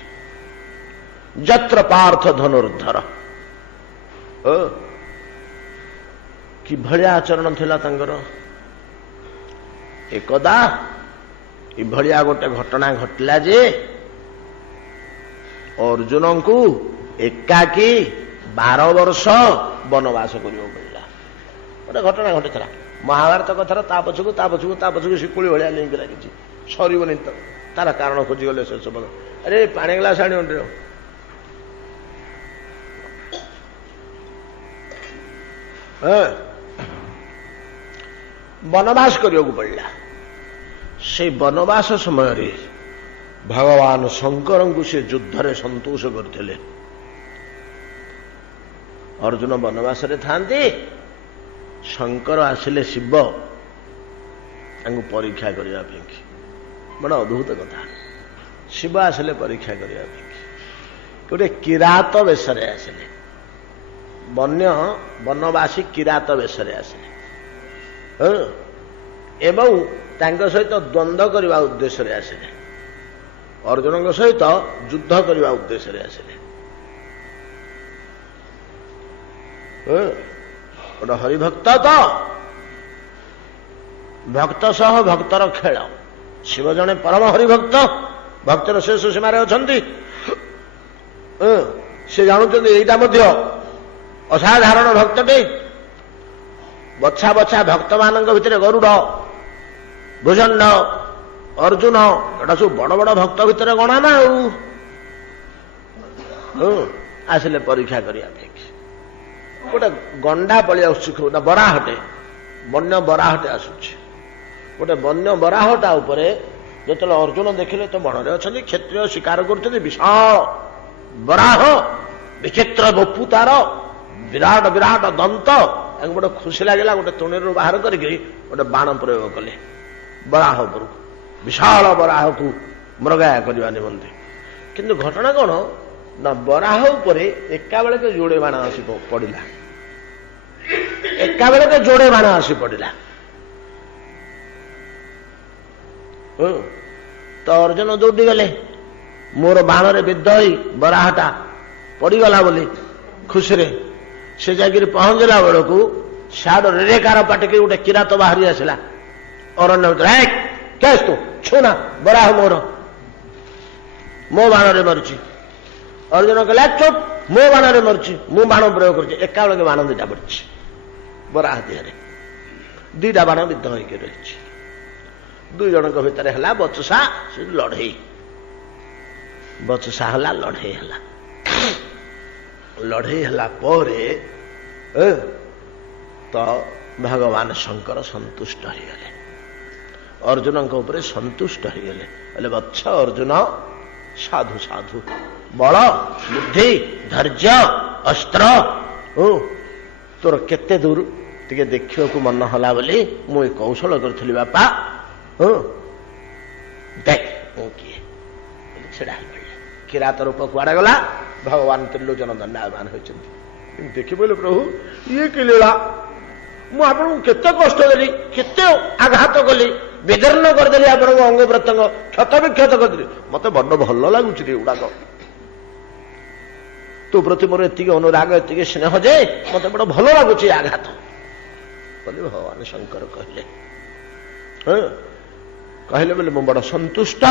ଯତ୍ର ପାର୍ଥ ଧନୁର୍ଦ୍ଧର। କିଭଳିଆ ଆଚରଣ ଥିଲା ତାଙ୍କର। ଏକଦା ଏଭଳିଆ ଗୋଟେ ଘଟଣା ଘଟିଲା ଯେ ଅର୍ଜୁନଙ୍କୁ ଏକାକୀ 12 ବର୍ଷ ବନବାସ କରିବାକୁ ପଡ଼ିଲା। ଗୋଟେ ଘଟଣା ଘଟିଥିଲା ମହାଭାରତ କଥାର। ତା ପଛକୁ ତା ପଛକୁ ତା ପଛକୁ ଶିକୁଳି ଭଳିଆ ଲିଙ୍କ ଲାଗିଛି, ସରିବନି। ତାର କାରଣ ଖୋଜିଗଲେ ଶେଷ ପଦ। ଆରେ ପାଣି ଗ୍ଲାସ ଆଣି ଅଣ୍ଟିର। ବନବାସ କରିବାକୁ ପଡ଼ିଲା। ସେ ବନବାସ ସମୟରେ ଭଗବାନ ଶଙ୍କରଙ୍କୁ ସେ ଯୁଦ୍ଧରେ ସନ୍ତୋଷ କରିଥିଲେ। ଅର୍ଜୁନ ବନବାସରେ ଥାନ୍ତି, ଶଙ୍କର ଆସିଲେ ଶିବ ତାଙ୍କୁ ପରୀକ୍ଷା କରିବା ପାଇଁ। ବଡ଼ ଅଦ୍ଭୁତ କଥା। ଶିବ ଆସିଲେ ପରୀକ୍ଷା କରିବା ପାଇଁ ଗୋଟେ କିରାତ ବେଶରେ ଆସିଲେ। ବନବାସୀ କିରାତ ବେଶରେ ଆସିଲେ ଏବଂ ତାଙ୍କ ସହିତ ଦ୍ୱନ୍ଦ୍ୱ କରିବା ଉଦ୍ଦେଶ୍ୟରେ ଆସିଲେ। ଅର୍ଜୁନଙ୍କ ସହିତ ଯୁଦ୍ଧ କରିବା ଉଦ୍ଦେଶ୍ୟରେ ଆସିଲେ। ଗୋଟେ ହରିଭକ୍ତ ତ ଭକ୍ତ ସହ ଭକ୍ତର ଖେଳ। ଶିବ ଜଣେ ପରମ ହରିଭକ୍ତ, ଭକ୍ତର ଶେଷ ସୀମାରେ ଅଛନ୍ତି। ସେ ଜାଣୁଛନ୍ତି ଏଇଟା ମଧ୍ୟ ଅସାଧାରଣ ଭକ୍ତଟେ। ବଛା ବଛା ଭକ୍ତମାନଙ୍କ ଭିତରେ ଗରୁଡ଼, ଭୁଜଣ୍ଡ, ଅର୍ଜୁନ, ଏଟା ସବୁ ବଡ ବଡ ଭକ୍ତ ଭିତରେ ଗଣା ନା ଆଉ। ଆସିଲେ ପରୀକ୍ଷା କରିବା ପାଇଁ। ଗୋଟେ ଗଣ୍ଡା ପଳି ଆସୁଛି, ନା ବରାହଟେ, ବନ୍ୟ ବରାହଟେ ଆସୁଛି। ଗୋଟେ ବନ୍ୟ ବରାହଟା ଉପରେ ଯେତେବେଳେ ଅର୍ଜୁନ ଦେଖିଲେ ତ ବଣରେ ଅଛନ୍ତି, କ୍ଷତ୍ରିୟ ଶିକାର କରୁଛନ୍ତି, ବିଶାଳ ବରାହ, ବିଚିତ୍ର ବପୁ ତାର, ବିରାଟ ବିରାଟ ଦନ୍ତ। ତାଙ୍କୁ ଗୋଟେ ଖୁସି ଲାଗିଲା, ଗୋଟେ ତୁଣୀରୁ ବାହାର କରିକି ଗୋଟେ ବାଣ ପ୍ରୟୋଗ କଲେ ବରାହ ଉପରକୁ, ବିଶାଳ ବରାହକୁ ମୃଗାୟ କରିବା ନିମନ୍ତେ। କିନ୍ତୁ ଘଟଣା କଣ ନା ବରାହ ଉପରେ ଏକାବେଳକେ ଯୋଡେ ବାଣ ଆସି ପଡିଲା, ଏକାବେଳକେ ଯୋଡେ ବାଣ ଆସି ପଡିଲା। ତ ଅର୍ଜୁନ ଦୌଡ଼ି ଗଲେ, ମୋର ବାଣରେ ବିଦ୍ଧ ହୋଇ ବରାହଟା ପଡିଗଲା ବୋଲି ଖୁସିରେ। ସେ ଯାଇକିରି ପହଞ୍ଚିଲା ବେଳକୁ ସିଆଡୁ ରେରେକାର ପାଟିକି ଗୋଟେ କିରାତ ବାହାରି ଆସିଲା ଅରଣ୍ୟ ଭିତରେ। କେସ୍ ତୁ ଛୁନା, ବରାହ ମୋର, ମୋ ବାଣରେ ମରିଛି। ଅର୍ଜୁନ କହିଲା ଚୁପ୍, ମୋ ବାଣରେ ମରିଛି, ମୁଁ ବାଣ ପ୍ରୟୋଗ କରୁଛି। ଏକାବେଳକେ ବାଣ ଦିଟା ପଡିଛି ବରାହ ଦେହରେ, ଦିଟା ବାଣ ବିଦ୍ଧ ହୋଇକି ରହିଛି। ଦୁଇ ଜଣଙ୍କ ଭିତରେ ହେଲା ବଚସା, ସେ ଲଢେଇ, ବଚସା ହେଲା, ଲଢେଇ ହେଲା। ଲଢେଇ ହେଲା ପରେ ତ ଭଗବାନ ଶଙ୍କର ସନ୍ତୁଷ୍ଟ ହେଇଗଲେ, ଅର୍ଜୁନଙ୍କ ଉପରେ ସନ୍ତୁଷ୍ଟ ହେଇଗଲେ। ହେଲେ ବତ୍ସ ଅର୍ଜୁନ, ସାଧୁ ସାଧୁ, ବଳ, ବୁଦ୍ଧି, ଧୈର୍ଯ୍ୟ, ଅସ୍ତ୍ର, ତୋର କେତେ ଦୂର ଟିକେ ଦେଖିବାକୁ ମନ ହେଲା ବୋଲି ମୁଁ ଏ କୌଶଳ କରିଥିଲି ବାପା। ଦେଖ ମୁଁ କିଏ ଛିଡା ହେଇପଡ଼ିଲେ। କିରାତ ରୂପ କୁଆଡେ ଗଲା? ଭଗବାନ ତ୍ରିଲୋଚନ ଦଣ୍ଡାୟମାନ ହୋଇଛନ୍ତି। ଦେଖି ବୋଇଲେ ପ୍ରଭୁ ଇଏ କି ଲୀଳା, ମୁଁ ଆପଣଙ୍କୁ କେତେ କଷ୍ଟ ଦେଲି, କେତେ ଆଘାତ କଲି, ବିଦୀର୍ଣ୍ଣ କରିଦେଲି, ଆପଣଙ୍କ ଅଙ୍ଗ ପ୍ରତ୍ୟଙ୍ଗ କ୍ଷତ ବିକ୍ଷତ କରିଦେଲି, ମତେ ବଡ ଭଲ ଲାଗୁଛି ଏଗୁଡାକ। ତୋ ପ୍ରତି ମୋର ଏତିକି ଅନୁରାଗ, ଏତିକି ସ୍ନେହ ଯେ ମତେ ବଡ ଭଲ ଲାଗୁଛି ଆଘାତ ବୋଲି ଭଗବାନ ଶଙ୍କର କହିଲେ। କହିଲେ ବୋଲି ମୁଁ ବଡ ସନ୍ତୁଷ୍ଟ।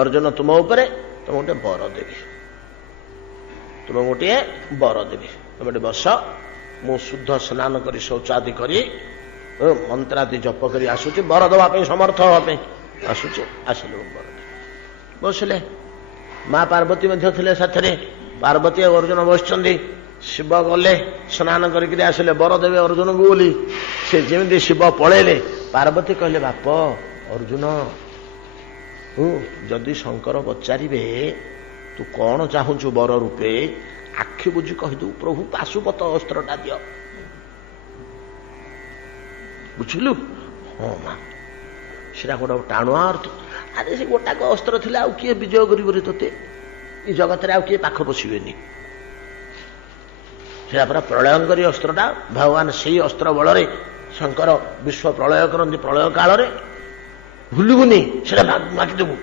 ଅର୍ଜୁନ ତୁମ ଉପରେ ତୁମ ଗୋଟେ ବର ଦେବି, ତୁମ ଗୋଟିଏ ବର ଦେବି। ତମେ ଗୋଟେ ବସ, ମୁଁ ଶୁଦ୍ଧ ସ୍ନାନ କରି ଶୌଚାଦି କରି ମନ୍ତ୍ରାଦି ଜପ କରି ଆସୁଛି, ବର ଦେବା ପାଇଁ, ସମର୍ଥ ହେବା ପାଇଁ ଆସୁଛି। ଆସିଲେ ମୁଁ ବର ଦେବି। ବସିଲେ, ମା ପାର୍ବତୀ ମଧ୍ୟ ଥିଲେ ସାଥିରେ। ପାର୍ବତୀ ଆଉ ଅର୍ଜୁନ ବସିଛନ୍ତି। ଶିବ ଗଲେ ସ୍ନାନ କରିକି ଆସିଲେ, ବର ଦେବେ ଅର୍ଜୁନକୁ ବୋଲି। ସେ ଯେମିତି ଶିବ ପଳେଇଲେ, ପାର୍ବତୀ କହିଲେ ବାପ ଅର୍ଜୁନ, ଯଦି ଶଙ୍କର ପଚାରିବେ ତୁ କଣ ଚାହୁଁଛୁ ବର ରୂପେ, ଆଖି ବୁଝି କହିଦଉ ପ୍ରଭୁ ପାଶୁପତ ଅସ୍ତ୍ରଟା ଦିଅ। ବୁଝିଲୁ? ହଁ ମା, ସେଟା ଗୋଟେ ଟାଣୁଆ ଅର୍ଥ। ଆରେ ସେ ଗୋଟାକ ଅସ୍ତ୍ର ଥିଲା, ଆଉ କିଏ ବିଜୟ କରିବରେ ତୋତେ? ଏ ଜଗତରେ ଆଉ କିଏ ପାଖ ପଶିବେନି। ସେଟା ପୁରା ପ୍ରଳୟଙ୍କରୀ ଅସ୍ତ୍ରଟା। ଭଗବାନ ସେଇ ଅସ୍ତ୍ର ବଳରେ ଶଙ୍କର ବିଶ୍ୱ ପ୍ରଳୟ କରନ୍ତି। ପ୍ରଳୟ କାଳରେ ଭୁଲିବୁନି, ସେଟା ମାଗିଦେବୁ।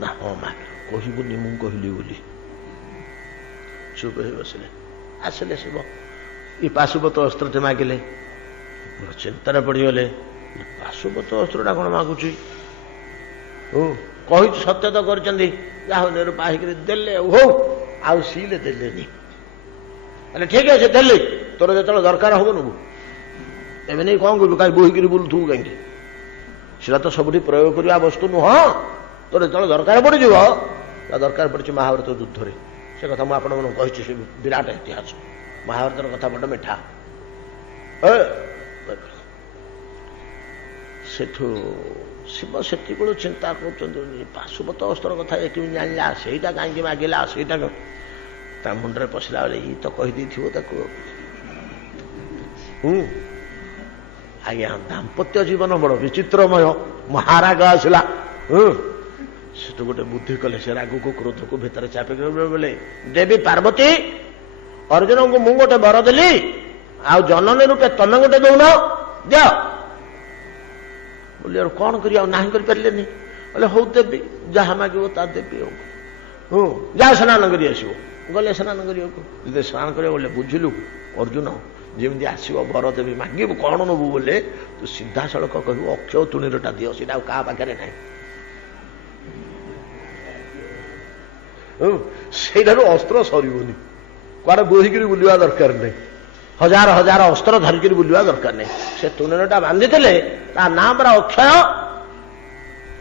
ନା ହଁ ମାଗ, କହିବୁନି ମୁଁ କହିଲି ବୋଲି। ଚୁପ ହେଇ ବସିଲେ। ଆସିଲେ ଶିବ, ଏ ପାଶୁପତ ଅସ୍ତ୍ରଟେ ମାଗିଲେ। ଚିନ୍ତାରେ ପଡିଗଲେ, ପାଶୁପତ ଅସ୍ତ୍ରଟା କଣ ମାଗୁଛି? କହିଛୁ ସତ୍ୟ ତ କରିଛନ୍ତି, ଯାହା ହଉ ନିରୂପା ହେଇକିରି ଦେଲେ। ହଉ, ଆଉ ସିଲେ ଦେଲେନି। ମାନେ ଠିକ ଅଛି ଦେଲି, ତୋର ଯେତେବେଳେ ଦରକାର ହବ ନବୁ। ଏବେ ନେଇ କଣ କରିବୁ? କାହିଁ ବୋହିକିରି ବୁଲୁଥିବୁ କାହିଁକି? ସେଟା ତ ସବୁଠି ପ୍ରୟୋଗ କରିବା ବସ୍ତୁ ନୁହଁ। ତୋର ଯେତେବେଳେ ଦରକାର ପଡିଯିବ, ତା ଦରକାର ପଡିଛି ମହାଭାରତ ଯୁଦ୍ଧରେ। ସେ କଥା ମୁଁ ଆପଣମାନଙ୍କୁ କହିଛି, ସେ ବିରାଟ ଇତିହାସ। ମହାଭାରତର କଥା ବଡ ମିଠା। ସେଠୁ ଶିବ ସେତିକିବେଳୁ ଚିନ୍ତା କରୁଛନ୍ତି, ପାଶୁପତ ଅସ୍ତ୍ର କଥା କେମିତି ଜାଣିଲା, ସେଇଟା କାହିଁକି ମାଗିଲା, ସେଇଟା ତା ମୁଣ୍ଡରେ ପଶିଲା ବେଳେ ଇ ତ କହିଦେଇଥିବ ତାକୁ। ଆଜ୍ଞା, ଦାମ୍ପତ୍ୟ ଜୀବନ ବଡ ବିଚିତ୍ରମୟ। ମହାରାଗ ଆସିଲା। ସେଠୁ ଗୋଟେ ବୁଦ୍ଧି କଲେ, ସେ ରାଗକୁ କ୍ରୋଧକୁ ଭିତରେ ଚାପିକି ବୋଲେ, ଦେବୀ ପାର୍ବତୀ, ଅର୍ଜୁନଙ୍କୁ ମୁଁ ଗୋଟେ ବର ଦେଲି, ଆଉ ଜନନୀ ରୂପେ ତମେ ଗୋଟେ ଦଉନ, ଦିଅ ବୋଲି। ଆଉ କଣ କରି, ଆଉ ନାହିଁ କରିପାରିଲେନି। ବୋଲେ ହଉ ଦେବି, ଯାହା ମାଗିବ ତା ଦେବି। ଆଉ ଯାହା ସ୍ନାନ କରି ଆସିବ। ଗଲେ ସ୍ନାନ କରିବାକୁ। ଯଦି ସ୍ନାନ କରିବାକୁ ଗଲେ, ବୁଝିଲୁ ଅର୍ଜୁନ, ଯେମିତି ଆସିବ ବର ଦେବି, ମାଗିବୁ କଣ ନବୁ ବୋଲେ, ତୁ ସିଧାସଳଖ କହିବୁ ଅକ୍ଷୟ ତୁଣୀରଟା ଦିଅ, ସେଇଟା ଆଉ କାହା ପାଖରେ ନାହିଁ। ସେଇଠାରୁ ଅସ୍ତ୍ର ସରିବନି, କୁଆଡେ ବୋହିକିରି ବୁଲିବା ଦରକାର ନାହିଁ। हजार हजार अस्त्र धरिकी बुलवा दरकार नहीं से तुनेटा बांधिले ता ना परा अक्षय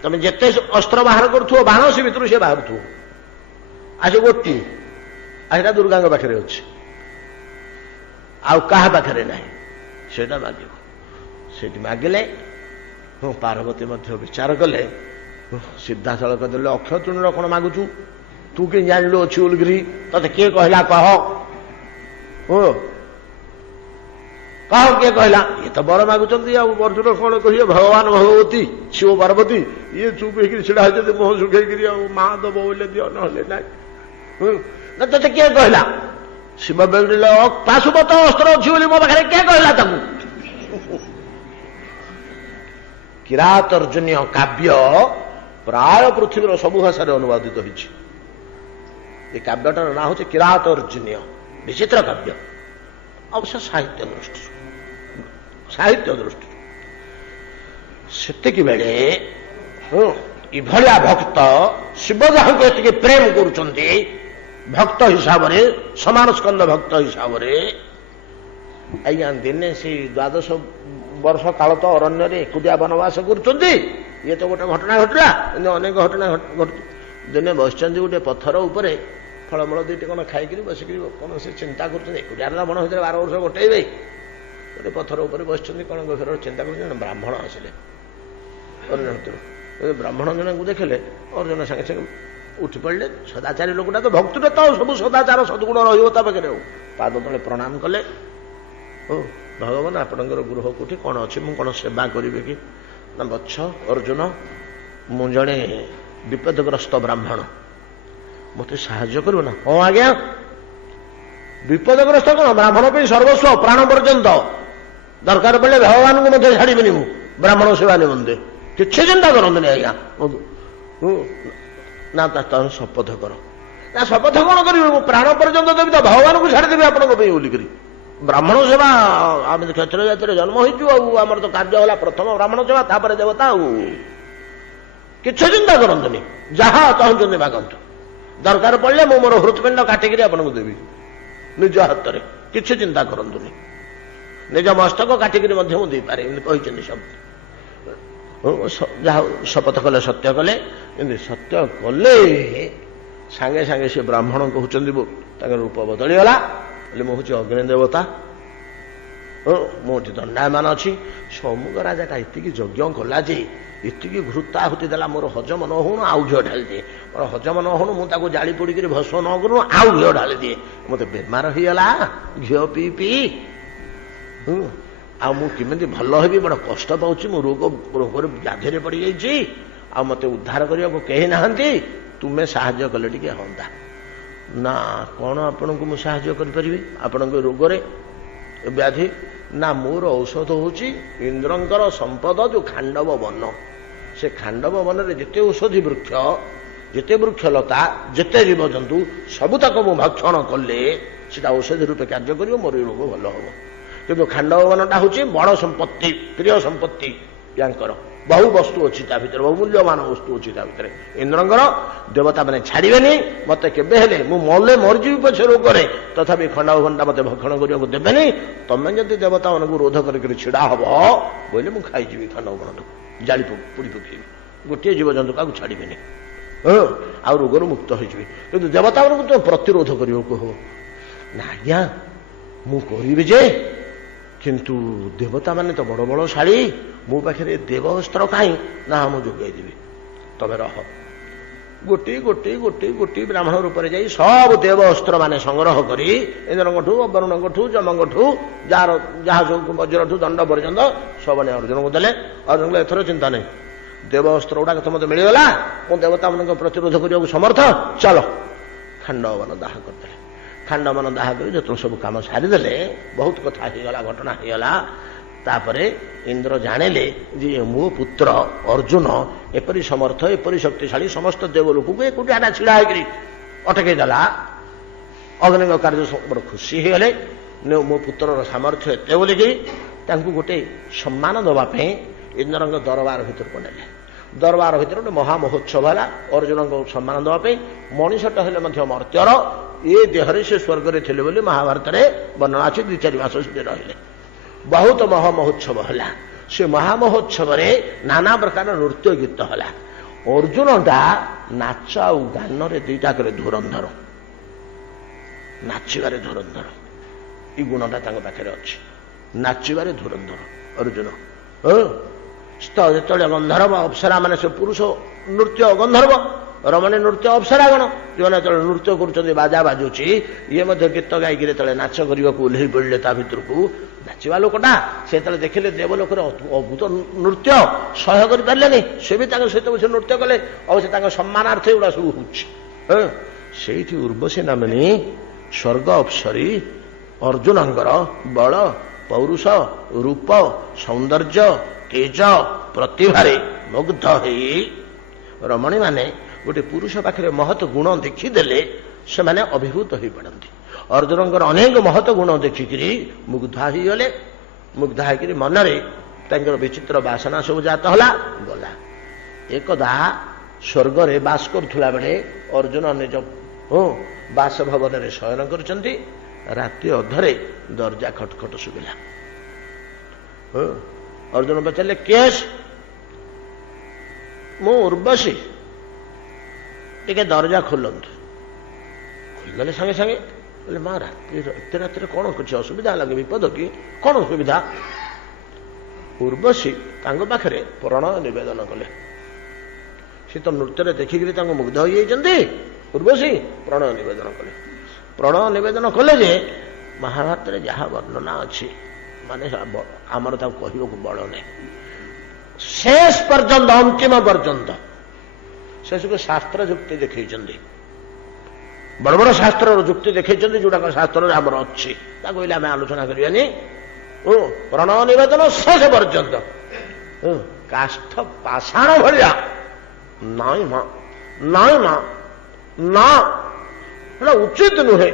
तुम जिते अस्त्र बाहर करूँ बाण से भितर से बाहर थो आज गोटी आटा दुर्गा पाखे अच्छे आहा पाखे ना से माग से मागिले पार्वती विचार कले सिद्धासल कहते अक्षय तृण कौन मागुचु तू कि जानलु अच्छी बोलिकी ते किए कहला कह कह किए कहला ये तो बर मागुंट अर्जुन कौन कहे भगवान भगवती शिव पार्वती ये चुप होकर छिड़ा होते मुह सुखेकरी माँ दब बोले दियो ना ते किए कहला शिव पाशुपत अस्त्र अच्छी बोली मो पाखे किए कहला ताकू किरातर्जुनीय काव्य प्राय पृथ्वीर सबु भाषा अनुवादित होती ये काव्यटार ना हूँ किरातर्जुनीय विचित्र काव्य अवश्य साहित्य दृष्टि सेतिकी बेले इभलिया भक्त शिव जहाँ को एति प्रेम करुचंती भक्त हिसाब से समान स्कंद भक्त हिसाब से आज्ञा दिने से 12 वर्ष काल तो अरण्य एकुटिया वनवास करुचंती ये तो गोटे घटना घटला अनेक घटना दिने बस गोटे पत्थर उपर फलमूल दुईट कौन खाई बसिक कौन से चिंता करुँकुटिया बन भर 12 वर्ष गोटे गोटे पत्थर उपर बस कौन गभीर चिंता कर ब्राह्मण आसिले अरण्य ब्राह्मण जन को देखले अर्जुन सागे सागे उठी पड़े सदाचारी लोकटा तो भक्तुटे तो सब सदाचार सद्गुण रहा पाखे पाद तले प्रणाम कले ओ भगवान आपणकर गृह कोठी कौन अच्छी मुझे कौन सेवा करी कि ना बच्छ अर्जुन मु जड़े विपदग्रस्त ब्राह्मण मत साहाय्य कर ना हाँ आज्ञा विपदग्रस्त कौन ब्राह्मण पर सर्वस्व प्राण पर्यंत दरकार पड़े भगवान को मत छाड़बनी मु ब्राह्मण सेवा निमंते किसी चिंता करते आज्ञा ना शपथ कर ना शपथ कौन कर प्राण पर्यंत देवी तो भगवान को छाड़देवी आपको बोलिकी ब्राह्मण सेवा आम क्षत्रिय जाति जन्म होमर तो कार्य है प्रथम ब्राह्मण सेवा तापर देवता किसी चिंता करतुनि जहाँ चाहते मागंतु दरकार पड़े मु मोर हृत्पिंड काटिकी आपको देवी निज हाथ में किसी चिंता करतुनि निज मस्तक काटिकी देपारे कहते सब जहाँ शपथ कले सत्य कले सत्य कले सांगे सांगे से ब्राह्मण कहते रूप बदलीगला मु हूँ अग्नि देवता मुझे दंडायमान अच्छी सम्मुख राजाटा एति यज्ञ कला जे एति घृताहुति देला मोर हजम न हो आउ घी ढाली दिए मोर हजम न हो मुझे जाली पोड़िक भस्म न करूँ आउ घी ढाली दिए मत बेमार होगला घी पी पी आमि भल हेबी बड़ कष्ट पाऊँ मो रोग व्याधि पड़ जाइए आ मत उद्धार करने को कही ना तुम्हें साहाय्य कले टे हाँ ना कौन आपण को मुझे साहाय्य करी आपण रोगरे व्याधि ना मोर औषध हूँ इंद्रंकर संपद जो खांडव वन से खांडव वन रे जिते औषधि वृक्ष जिते वृक्षलता जिते जीवजंतु सबुतक मु भक्षण कले सीटा औषधि रूपे कार्य कर मोर रोग भल हम किंतु खांडव वनटा हूँ बड़ संपत्ति प्रिय संपत्ति यांकर बहु वस्तु अच्छी भर बहुमूल्यमान वस्तु अच्छी भर इंद्रंकर देवता मैंने छाड़बेनि मत केले मले मरजी पछे रोगे तथा खंडाव घंटा मत भक्षण करने को देवेनि तमें जब देवता मान रोध कर छिड़ा हम बोले मुझे खाईजी खंडाव घंटा जाली पोड़ी पकेबी गोटे जीवजंतु क्या छाड़बेनि आ रोगर मुक्त हो देवता मान तुम प्रतिरोध करने को हम ना आज्ञा मुझे किंतु देवता माने तो बड़ बड़शाड़ी मो पाखे देवस्त्र कहीं ना मुझे जोगेदेवी तब रह गोटी गोटी गोटी गोटी ब्राह्मण रूप से जाई सब देवस्त्र माने संग्रह करी इंद्रठू वरुणठू जमठू जार जहाँ सब वज्रठू दंड पर्यंत सब ने अर्जुन को देले अर्जुन को एथर चिंता नहीं देवस्त्र गुड़ाक तो मत मिलगला मु देवता मान प्रतिरोध करने को समर्थ चलो खांडवन दाह करदे खांडवन दाह कर जो सब कम सारीदे बहुत कथा होगला घटना होगला तापरे इंद्र जानिले जे मो पुत्र अर्जुन एपरी समर्थ एपरी शक्तिशाली समस्त देवलोक को एकुटिया छिड़ा होकर अटके देला अग्नि कार्य बड़ खुशी होगले मो पुत्र सामर्थ्य एत बोलिकी गोटे सम्मान दवाई इंद्र दरबार भर को नेले दरबार भर गोटे महामहोत्सव है अर्जुन को सम्मान दवाई मनीषटा हेले मर्त्यर ये देहरे से स्वर्ग रे थिले बोली महाभारत रे वर्णना अछि 2-4 मास से रहिले बहुत महामहोत्सव हला से महामहोत्सव रे नाना प्रकार नृत्य गीत हला अर्जुन दा नाच आ गान रे दुईटा करे धुरंधर नाचिबारे धुरंधर ई गुणटा तांग पाखरे अछि नाचिबारे धुरंधर अर्जुन ଯେତେବେଳେ ଗନ୍ଧର୍ବ ଅପ୍ସରା ମାନେ ସେ ପୁରୁଷ ନୃତ୍ୟ ଗନ୍ଧର୍ବ ରମଣୀ ନୃତ୍ୟ ଅପ୍ସରା ଗଣ ଯେଉଁମାନେ ଯେତେବେଳେ ନୃତ୍ୟ କରୁଛନ୍ତି ବାଜା ବାଜୁଛି ଇଏ ମଧ୍ୟ ଗୀତ ଗାଇକିରି ଯେତେବେଳେ ନାଚ କରିବାକୁ ଓହ୍ଲେଇ ପଡ଼ିଲେ ତା ଭିତରକୁ ନାଚିବା ଲୋକଟା ସେ ଯେତେବେଳେ ଦେଖିଲେ ଦେବଲୋକରେ ଅଦ୍ଭୁତ ନୃତ୍ୟ ସହ୍ୟ କରିପାରିଲେନି ସେ ବି ତାଙ୍କ ସହିତ ବସି ନୃତ୍ୟ କଲେ ଅବଶ୍ୟ ତାଙ୍କ ସମ୍ମାନାର୍ଥେ ଏଗୁଡ଼ା ସବୁ ହଉଛି ସେଇଠି ଉର୍ବଶୀ ନାମିନୀ ସ୍ୱର୍ଗ ଅପ୍ସରୀ ଅର୍ଜୁନଙ୍କର ବଳ ପୌରୁଷ ରୂପ ସୌନ୍ଦର୍ଯ୍ୟ ତେଜ ପ୍ରତିଭାରେ ମୁଗ୍ଧ ହେଇ ରମଣୀ ମାନେ ଗୋଟେ ପୁରୁଷ ପାଖରେ ମହତ ଗୁଣ ଦେଖିଦେଲେ ସେମାନେ ଅଭିଭୂତ ହୋଇପଡ଼ନ୍ତି ଅର୍ଜୁନଙ୍କର ଅନେକ ମହତ ଗୁଣ ଦେଖିକିରି ମୁଗ୍ଧ ହେଇଗଲେ ମୁଗ୍ଧ ହେଇକିରି ମନରେ ତାଙ୍କର ବିଚିତ୍ର ବାସନା ସବୁ ଜାତ ହେଲା ଗଲା ଏକଦା ସ୍ୱର୍ଗରେ ବାସ କରୁଥିଲା ବେଳେ ଅର୍ଜୁନ ନିଜ ବାସଭବନରେ ଶୟନ କରିଛନ୍ତି ରାତି ଅଧରେ ଦରଜା ଖଟଖଟ ଶୁଭିଲା अर्जुन पचारे केस मु उर्वशी टे दरजा खोलतु खोलदेले संगे संगे बोले माँ रात रात कौन कुछ असुविधा लगे विपद कि कौन असुविधा उर्वशी पाखे प्रणय नवेदन कले सी तो नृत्य देखिक मुग्ध हो उर्वशी प्रणय नवेदन कले प्रणय नवेदन कले जे महाभारत जहाँ वर्णना अच्छी माने आमर कहू बल नहीं शेष पर्यंत अंतिम पर्यंत शेष को शास्त्र जुक्ति देखी बड़ बड़ शास्त्र जुक्ति देखी जोटा शास्त्र आमर अच्छी कहले आम आलोचना करवानी प्रणय निवेदन शेष पर्यंत काष्ठ पाषाण भाया नाई माँ ना उचित नुहे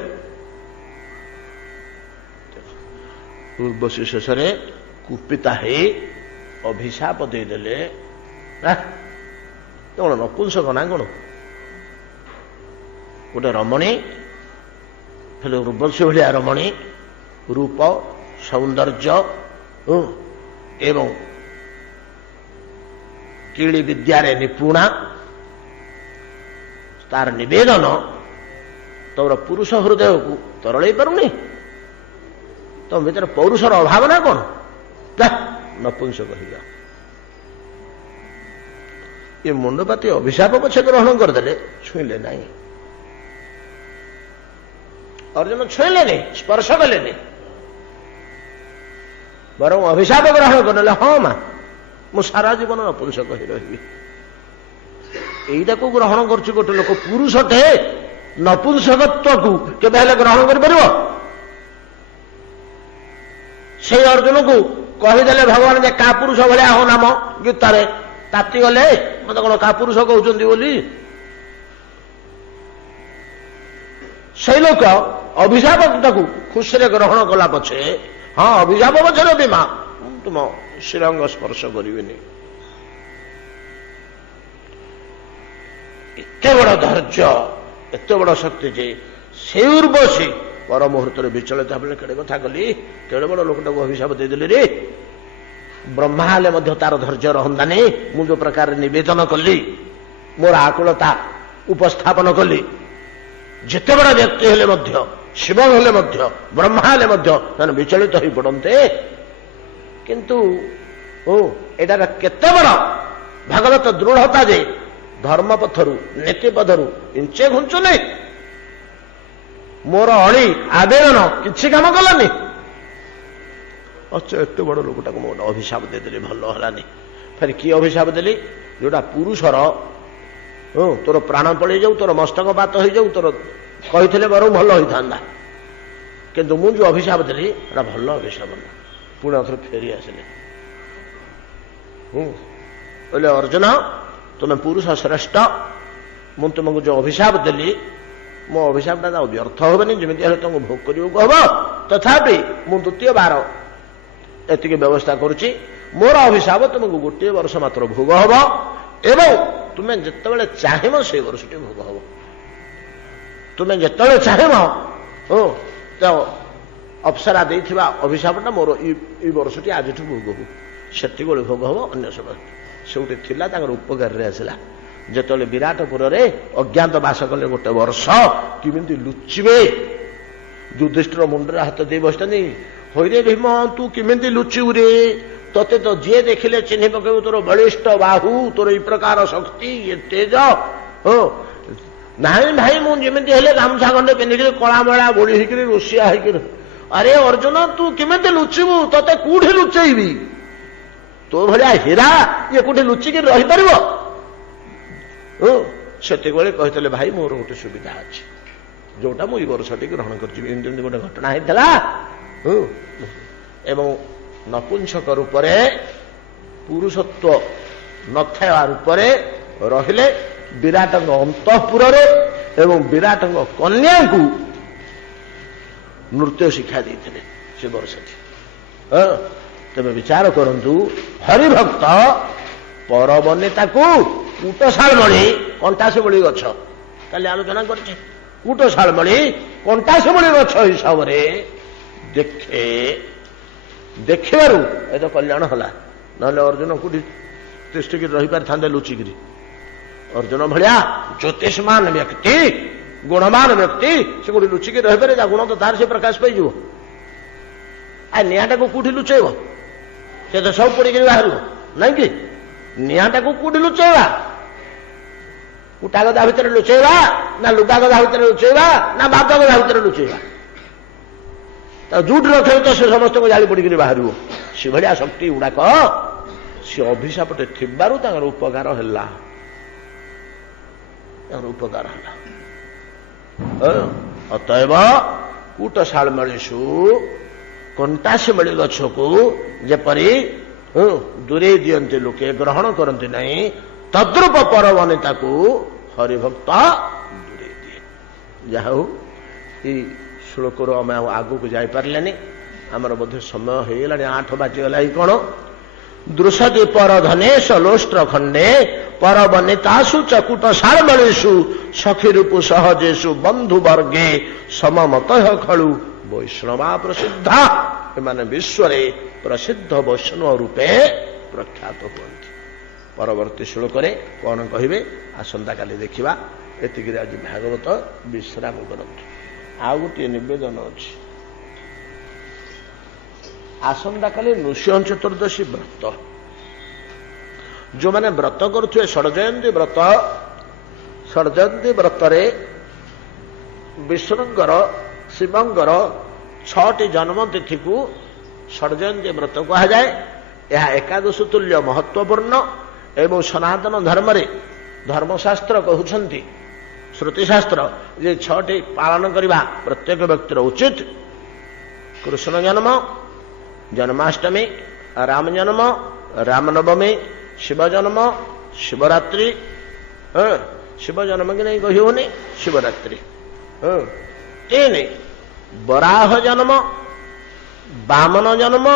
उर्वशी शेष कुपिता है अभिशाप देदेले कौन नपुंसक ना कौन गोटे रमणी हेले उर्वशी भाया रमणी रूप सौंदर्य एवं किली विद्यारे निपुणा तार निवेदन तोर पुरुष हृदय को तरल पारुनी तो भीतर पौरुषर अभाव ना कौन नपुंसक कह ये मुंडपाती अभिशाप पछे ग्रहण करदे छुईले ना अर्जुन छुईले नहीं स्पर्श कले नहीं बर अभिशाप ग्रहण करदे हाँ माँ मु सारा जीवन नपुंसक ही रही यहीटा को ग्रहण कर गोटे लोक पुरुषटे नपुंसकत्व को केवे ग्रहण कर से अर्जुन को कहीदेले भगवान जे का पुरुष भाया हो नाम गीतार ताती गले मत कौन का पुरुष कहते बोली से लोक अभिशाप खुशी ग्रहण कला पछे हाँ अभिशाप पछे भी माँ तुम श्रीरंग स्पर्श करेनि एत बड़ धैर्य एत बड़ शक्ति जे से उर्वशी पर मुहूर्त विचलित भाव केड़े कथा कली केड़े बड़ लोकटा को अभिशाप देदेली रे ब्रह्मा हेले तार धैर्य रहंतानी मु जो प्रकार निवेदन कली मोर आकुलता उपस्थापन कली जिते बड़ व्यक्ति हेले शिव हेले ब्रह्मा हेले विचलित हो पड़ते किंतु एटार केते बड़ भागवत दृढ़ता जे धर्मपथरु नीतिपथरु इंचे घुंचु नहीं मोर अली आवेदन किसी काम कलानी अच्छा एत बड़ लोकटा को गोटे अभिशाप देदेली भल हलानी फिर किए अभिशाप देली जोटा पुरुषर तोर प्राण पड़े जाऊ तोर मस्तक पात हो जाऊ तोर कही बर भल होता किंतु मु जो अभिशाप देली भल अभिशाप ना पुणे थोड़ा फेरी आसिले बोले अर्जुन तुम्हें पुरुष श्रेष्ठ मु तुमको जो अभिशाप देली मो अभिशापटा व्यर्थ हेनी जमी तुमको भोग करम तथापि मु द्वितीय बार एति व्यवस्था करुच्ची मोर अभिशाप तुमको गोटे वर्ष मात्र भोग हम एवं तुम्हें जिते चाहब से वर्षटी भोग हम ତୁମେ ଯେତେବେଳେ ଚାହିଁବ ତ ଅପ୍ସରା ଦେଇଥିବା ଅଭିଶାପଟା ମୋର ଏଇ ବର୍ଷଟି ଆଜିଠୁ ଭୋଗ ହବ। ସେତିକିବେଳେ ଭୋଗ ହବ, ଅନ୍ୟ ସମୟ ସେଉଠି ଥିଲା ତାଙ୍କର ଉପକାରରେ ଆସିଲା। ଯେତେବେଳେ ବିରାଟପୁରରେ ଅଜ୍ଞାତ ବାସ କଲେ ଗୋଟେ ବର୍ଷ, କେମିତି ଲୁଚିବେ? ଯୁଧିଷ୍ଠିର ମୁଣ୍ଡରେ ହାତ ଦେଇ ବସିଛନ୍ତି, ହଇରେ ଭୀମ ତୁ କେମିତି ଲୁଚିବୁ ରେ? ତତେ ତ ଯିଏ ଦେଖିଲେ ଚିହ୍ନି ପକେଇବୁ, ତୋର ବଳିଷ୍ଠ ବାହୁ, ତୋର ଏଇ ପ୍ରକାର ଶକ୍ତି, ଏ ତେଜ। ନାହିଁ ଭାଇ, ମୁଁ ଯେମିତି ହେଲେ ଗାମୁଛା ଖଣ୍ଡେ ପିନ୍ଧିକିରି କଳା ମଳା ବୋଳି ହେଇକିରି ରୋଷିଆ ହେଇକିରି। ଆରେ ଅର୍ଜୁନ ତୁ କେମିତି ଲୁଚିବୁ? ତତେ କୋଉଠି ଲୁଚେଇବି? ତୋ ଭଳିଆ ହୀରା ଇଏ କୋଉଠି ଲୁଚିକି ରହିପାରିବ? ସେତିକିବେଳେ କହିଥିଲେ ଭାଇ ମୋର ଗୋଟେ ସୁବିଧା ଅଛି, ଯୋଉଟା ମୁଁ ଏଇ ବର୍ଷଟି ଗ୍ରହଣ କରିଯିବି। ଏମିତି ଏମିତି ଗୋଟେ ଘଟଣା ହେଇଥିଲା। ଏବଂ ନପୁଂସକ ରୂପରେ, ପୁରୁଷତ୍ୱ ନଥିବା ରୂପରେ ରହିଲେ ବିରାଟଙ୍କ ଅନ୍ତଃପୁରରେ ଏବଂ ବିରାଟଙ୍କ କନ୍ୟାଙ୍କୁ ନୃତ୍ୟ ଶିକ୍ଷା ଦେଇଥିଲେ ସେ ବର୍ଷଟି। ତେବେ ବିଚାର କରନ୍ତୁ, ହରିଭକ୍ତ ପରବନିତାକୁ କୁଟଶାଳମଣି, କଣ୍ଟାଶିବଳି ଗଛ, କାଲି ଆଲୋଚନା କରିଛେ, କୁଟଶାଳମଣି କଣ୍ଟାଶିବଳି ଗଛ ହିସାବରେ ଦେଖିବାରୁ ଏ ତ କଲ୍ୟାଣ ହେଲା। ନହେଲେ ଅର୍ଜୁନ କୋଉଠି ତିଷ୍ଠିକି ରହିପାରିଥାନ୍ତେ ଲୁଚିକିରି? ଅର୍ଜୁନ ଭଳିଆ ଜ୍ୟୋତିଷମାନ ବ୍ୟକ୍ତି, ଗୁଣମାନ ବ୍ୟକ୍ତି, ସେ କୋଉଠି ଲୁଚିକି ରହିପାରେ? ତା ଗୁଣ ତ ତାର ସେ ପ୍ରକାଶ ପାଇଯିବ। ନିଆଁଟାକୁ କୋଉଠି ଲୁଚେଇବ? ସେ ତ ସବୁ ପୋଡ଼ିକିରି ବାହାରିବ, ନାଇଁ କି? ନିଆଁଟାକୁ କୋଉଠି ଲୁଚେଇବା? କୁଟା ଗଦା ଭିତରେ ଲୁଚେଇବା, ନା ଲୁଗା ଗଦା ଭିତରେ ଲୁଚେଇବା, ନା ବାଦ ଗଦା ଭିତରେ ଲୁଚେଇବା? ତା ଯୋଉଠି ରଖେଇ ତ ସେ ସମସ୍ତଙ୍କୁ ଜାଳି ପୋଡ଼ିକିରି ବାହାରିବ। ସେଭଳିଆ ଶକ୍ତି ଗୁଡାକ ସେ ଅଭିଶାପଟେ ଥିବାରୁ ତାଙ୍କର ଉପକାର ହେଲା। ଉପକାର ହେଲା। ଅତଏବ କୁଟଶାଳମଣିଷୁ, କଣ୍ଟାଶିମଳି ଗଛକୁ ଯେପରି ଦୂରେଇ ଦିଅନ୍ତି ଲୋକେ, ଗ୍ରହଣ କରନ୍ତି ନାହିଁ, ତଦ୍ରୂପ ପରବନିତାକୁ ହରିଭକ୍ତ ଦୂରେଇ ଦିଏ। ଯାହା ହଉ, ଏଇ ଶ୍ଲୋକରୁ ଆମେ ଆଉ ଆଗକୁ ଯାଇପାରିଲେନି। ଆମର ବୋଧେ ସମୟ ହେଇଗଲାଣି, 8 ବାଜିଗଲା କି କଣ। ଦୃଶତି ପରଧନେଶ ଲୋଷ୍ଟ୍ର ଖଣ୍ଡେ ପରବନିତାସୁ ଚକୁଟଶାଳମଣିଷୁ ସଖୀରୂପୁ ସହଜେଷୁ ବନ୍ଧୁ ବର୍ଗେ ସମମତ ଖଳୁ ବୈଷ୍ଣବା ପ୍ରସିଦ୍ଧା। ଏମାନେ ବିଶ୍ୱରେ ପ୍ରସିଦ୍ଧ ବୈଷ୍ଣବ ରୂପେ ପ୍ରଖ୍ୟାତ ହୁଅନ୍ତି। ପରବର୍ତ୍ତୀ ଶ୍ଲୋକରେ କଣ କହିବେ ଆସନ୍ତାକାଲି ଦେଖିବା। ଏତିକିରେ ଆଜି ଭାଗବତ ବିଶ୍ରାମ କରନ୍ତୁ। ଆଉ ଗୋଟିଏ ନିବେଦନ ଅଛି। ଆସନ୍ତାକାଲି ନୃସିଂହ ଚତୁର୍ଦ୍ଦଶୀ ବ୍ରତ, ଯୋଉମାନେ ବ୍ରତ କରୁଥିବେ ଷଡ଼ଜୟନ୍ତୀ ବ୍ରତ, ଷଡ଼ଜୟନ୍ତୀ ବ୍ରତରେ ବିଷ୍ଣୁଙ୍କର, ଶିବଙ୍କର 6ଟି ଜନ୍ମ ତିଥିକୁ ଷଡ଼ଜୟନ୍ତୀ ବ୍ରତ କୁହାଯାଏ। ଏହା ଏକାଦଶ ତୁଲ୍ୟ ମହତ୍ୱପୂର୍ଣ୍ଣ ଏବଂ ସନାତନ ଧର୍ମରେ ଧର୍ମଶାସ୍ତ୍ର କହୁଛନ୍ତି, ଶ୍ରୁତିଶାସ୍ତ୍ର, ଯେ 6ଟି ପାଳନ କରିବା ପ୍ରତ୍ୟେକ ବ୍ୟକ୍ତିର ଉଚିତ। କୃଷ୍ଣ ଜନ୍ମ, ଜନ୍ମାଷ୍ଟମୀ, ରାମ ଜନ୍ମ, ରାମନବମୀ, ଶିବ ଜନ୍ମ, ଶିବରାତ୍ରି, ଶିବ ଜନ୍ମ କି ନାହିଁ କହିହେଉନି, ଶିବରାତ୍ରି। 3 ବରାହ ଜନ୍ମ, ବାମନ ଜନ୍ମ,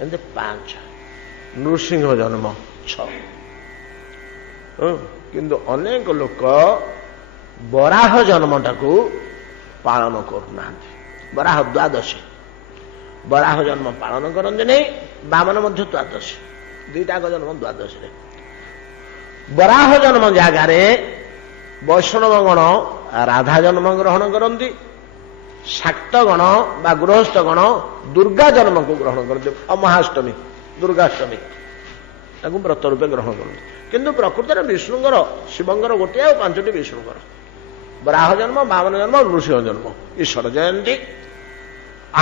ଏମିତି 5 ନୃସିଂହ ଜନ୍ମ 6। କିନ୍ତୁ ଅନେକ ଲୋକ ବରାହ ଜନ୍ମଟାକୁ ପାଳନ କରୁନାହାନ୍ତି। ବରାହ ଦ୍ୱାଦଶୀ, ବରାହ ଜନ୍ମ ପାଳନ କରନ୍ତି ନାହିଁ। ବାମନ ମଧ୍ୟ ଦ୍ୱାଦଶୀ, ଦିଟାକ ଜନ୍ମ ଦ୍ୱାଦଶୀରେ। ବରାହ ଜନ୍ମ ଜାଗାରେ ବୈଷ୍ଣବଗଣ ରାଧା ଜନ୍ମ ଗ୍ରହଣ କରନ୍ତି, ଶାକ୍ତଗଣ ବା ଗୃହସ୍ଥଗଣ ଦୁର୍ଗା ଜନ୍ମକୁ ଗ୍ରହଣ କରନ୍ତି। ଅମହାଷ୍ଟମୀ, ଦୁର୍ଗାଷ୍ଟମୀ ତାକୁ ବ୍ରତ ରୂପେ ଗ୍ରହଣ କରନ୍ତି। କିନ୍ତୁ ପ୍ରକୃତରେ ବିଷ୍ଣୁଙ୍କର, ଶିବଙ୍କର ଗୋଟିଏ ଆଉ 5ଟି ବିଷ୍ଣୁଙ୍କର, ବରାହ ଜନ୍ମ, ବାମନ ଜନ୍ମ, ନୃସିଂହ ଜନ୍ମ। ଈଶ୍ୱର ଜୟନ୍ତୀ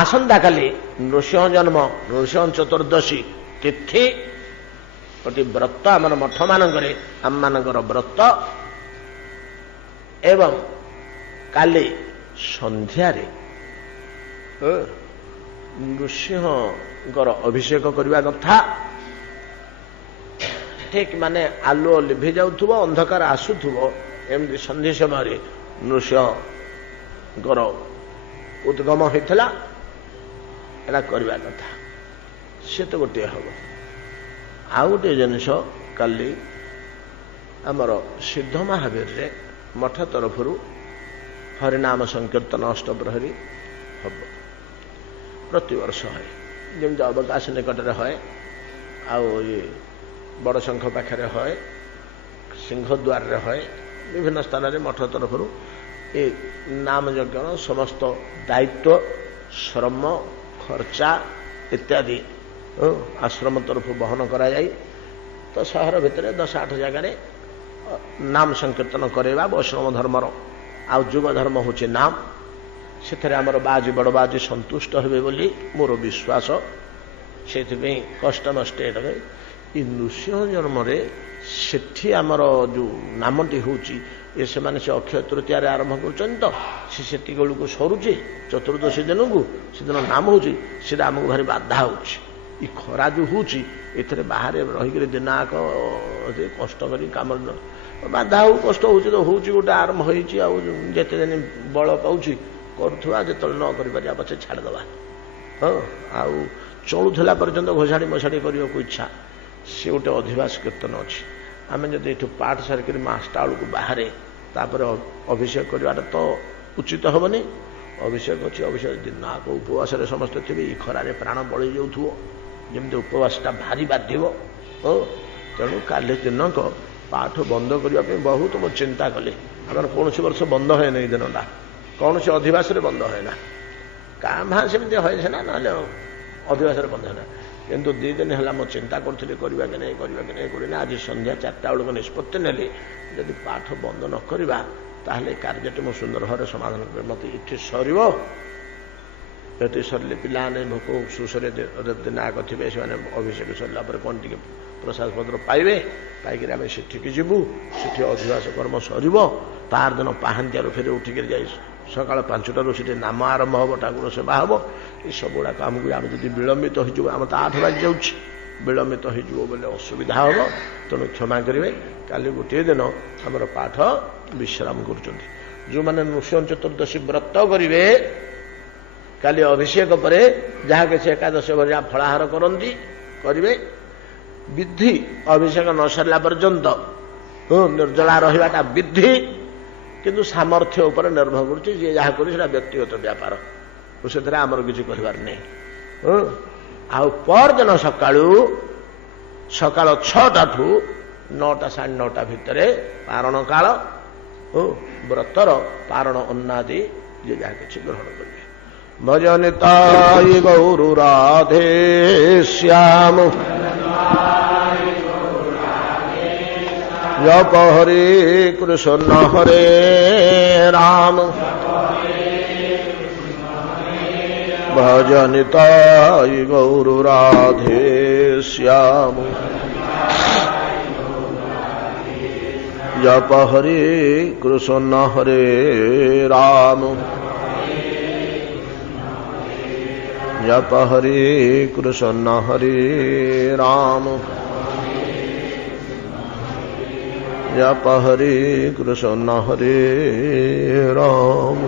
ଆସନ୍ତାକାଲି ନୃସିଂହ ଜନ୍ମ, ନୃସିଂହ ଚତୁର୍ଦ୍ଦଶୀ ତିଥି, ଗୋଟିଏ ବ୍ରତ ଆମର ମଠମାନଙ୍କରେ, ଆମମାନଙ୍କର ବ୍ରତ। ଏବଂ କାଲି ସନ୍ଧ୍ୟାରେ ନୃସିଂହଙ୍କର ଅଭିଷେକ କରିବା କଥା। ଠିକ ମାନେ ଆଲୁଅ ଲିଭି ଯାଉଥିବ, ଅନ୍ଧକାର ଆସୁଥିବ, ଏମିତି ସନ୍ଧି ସମୟରେ ନୃସିଂହଙ୍କର ଉଦ୍ଗମ ହୋଇଥିଲା। ଏଟା କରିବା କଥା। ସେ ତ ଗୋଟିଏ ହବ। ଆଉ ଗୋଟିଏ ଜିନିଷ, କାଲି ଆମର ସିଦ୍ଧ ମହାବୀରରେ ମଠ ତରଫରୁ हरिनाम संकीर्तन अष्टप्रहरी हम प्रतिवर्ष है जमी अवकाश निकटरे है ये बड़ शंख पाखे है सिंहद्वार है विभिन्न स्थान में मठ तरफ ये नाम यज्ञ समस्त दायित्व श्रम खर्चा इत्यादि आश्रम तरफ बहन कराई तो सहर भितर 10-8 जगार नाम संकीर्तन करवा वैष्णव धर्मर आउ जुग धर्म हूँ नाम से आमर बाजी बड़ बाजी संतुष्ट हे बोली मोर विश्वास से कष्ट नष्ट ये नृसिंह जन्म से आमर जो नामटी हूँ ये से अक्षय तृतीय आरंभ कर तो से बेलू सरुचे चतुर्दशी दिन को से नाम हूँ सीधा आमको भारी बाधा हो खरा जो हूँ बाहर रहीक दिनाक कष्ट कर कम बाधा हो कष्ट हो तो हूँ गोटे आरंभ होते दिन बल पाँच करुवा जो न कर पचे छाड़देवा हाँ आउ चलूला पर्यंत घोषाड़ी मशाड़ी करने को इच्छा सी गोटे अधिवास कीर्तन अच्छी आम जब ये पाठ सारिक 5टा बेलू बाहर तापर अभिषेक करवाटा तो उचित हेनी अभिषेक अच्छी अभिषेक दिन आक उपवास समस्ते थे खरारे प्राण बड़ी जाऊ जमी उपवासटा भारी बाध्य हो तेणु काली दिनक पाठ बंद करने बहुत मो चिंता कली आम कौन वर्ष बंद है ना दिनटा कौन से अधिवास बंद है ना क्या भाँ सेमती है ना ना अधिवास बंद है किंतु 2 दिन है मो चिंता करी कि नहीं करना आज संध्या 4टा बेलू निष्पत्ति नेली जदि पाठ बंद न करवा ताहले कार्यटी मो सुंदर भाव समाधान कर मत ये सरले पिलाने भोक सुसरे दिन आग थे से अभिषेक सरला कौन टी प्रसाद पत्र पाइबे पाइक आम से जीवु से अधिवास कर्म सर तार दिन पाहांतियार फेर उठिक जाए सका 5टारू से नाम आरंभ हम ठाकुर सेवा हम ये सब गुड़ाक आमको आम जब विलंबित हो आम तो 8 बाजी जाऊँ विलंबित हो बोले असुविधा हम तेणु क्षमा करेंगे काली गोटे दिन आमर पाठ विश्राम कर जो मैंने नृसिंह चतुर्दशी व्रत करेंगे काली अभिषेक पर जहाँ किसी एकादशी भरिया फलाहार करती करेंगे विधि अभिषेक न सरला पर्यंत निर्जला रहा विधि किंतु सामर्थ्य उपर निर्भर करुच्ची जी जहाँ कर व्यक्तिगत व्यापार से आमर किसी कर नहीं परदिन सकाल 6टा ठू 9टा 9:30 भितर पारण काल व्रतर पारण अन्नादि जे जहाँ किसी ग्रहण करेंगे भजनिताय गौर राधे श्याम जप हरे कृष्ण हरे राम भजनिताय गौर राधे श्याम जप हरे कृष्ण हरे राम जप हरे कृष्ण हरे राम जप हरे कृष्ण हरे राम।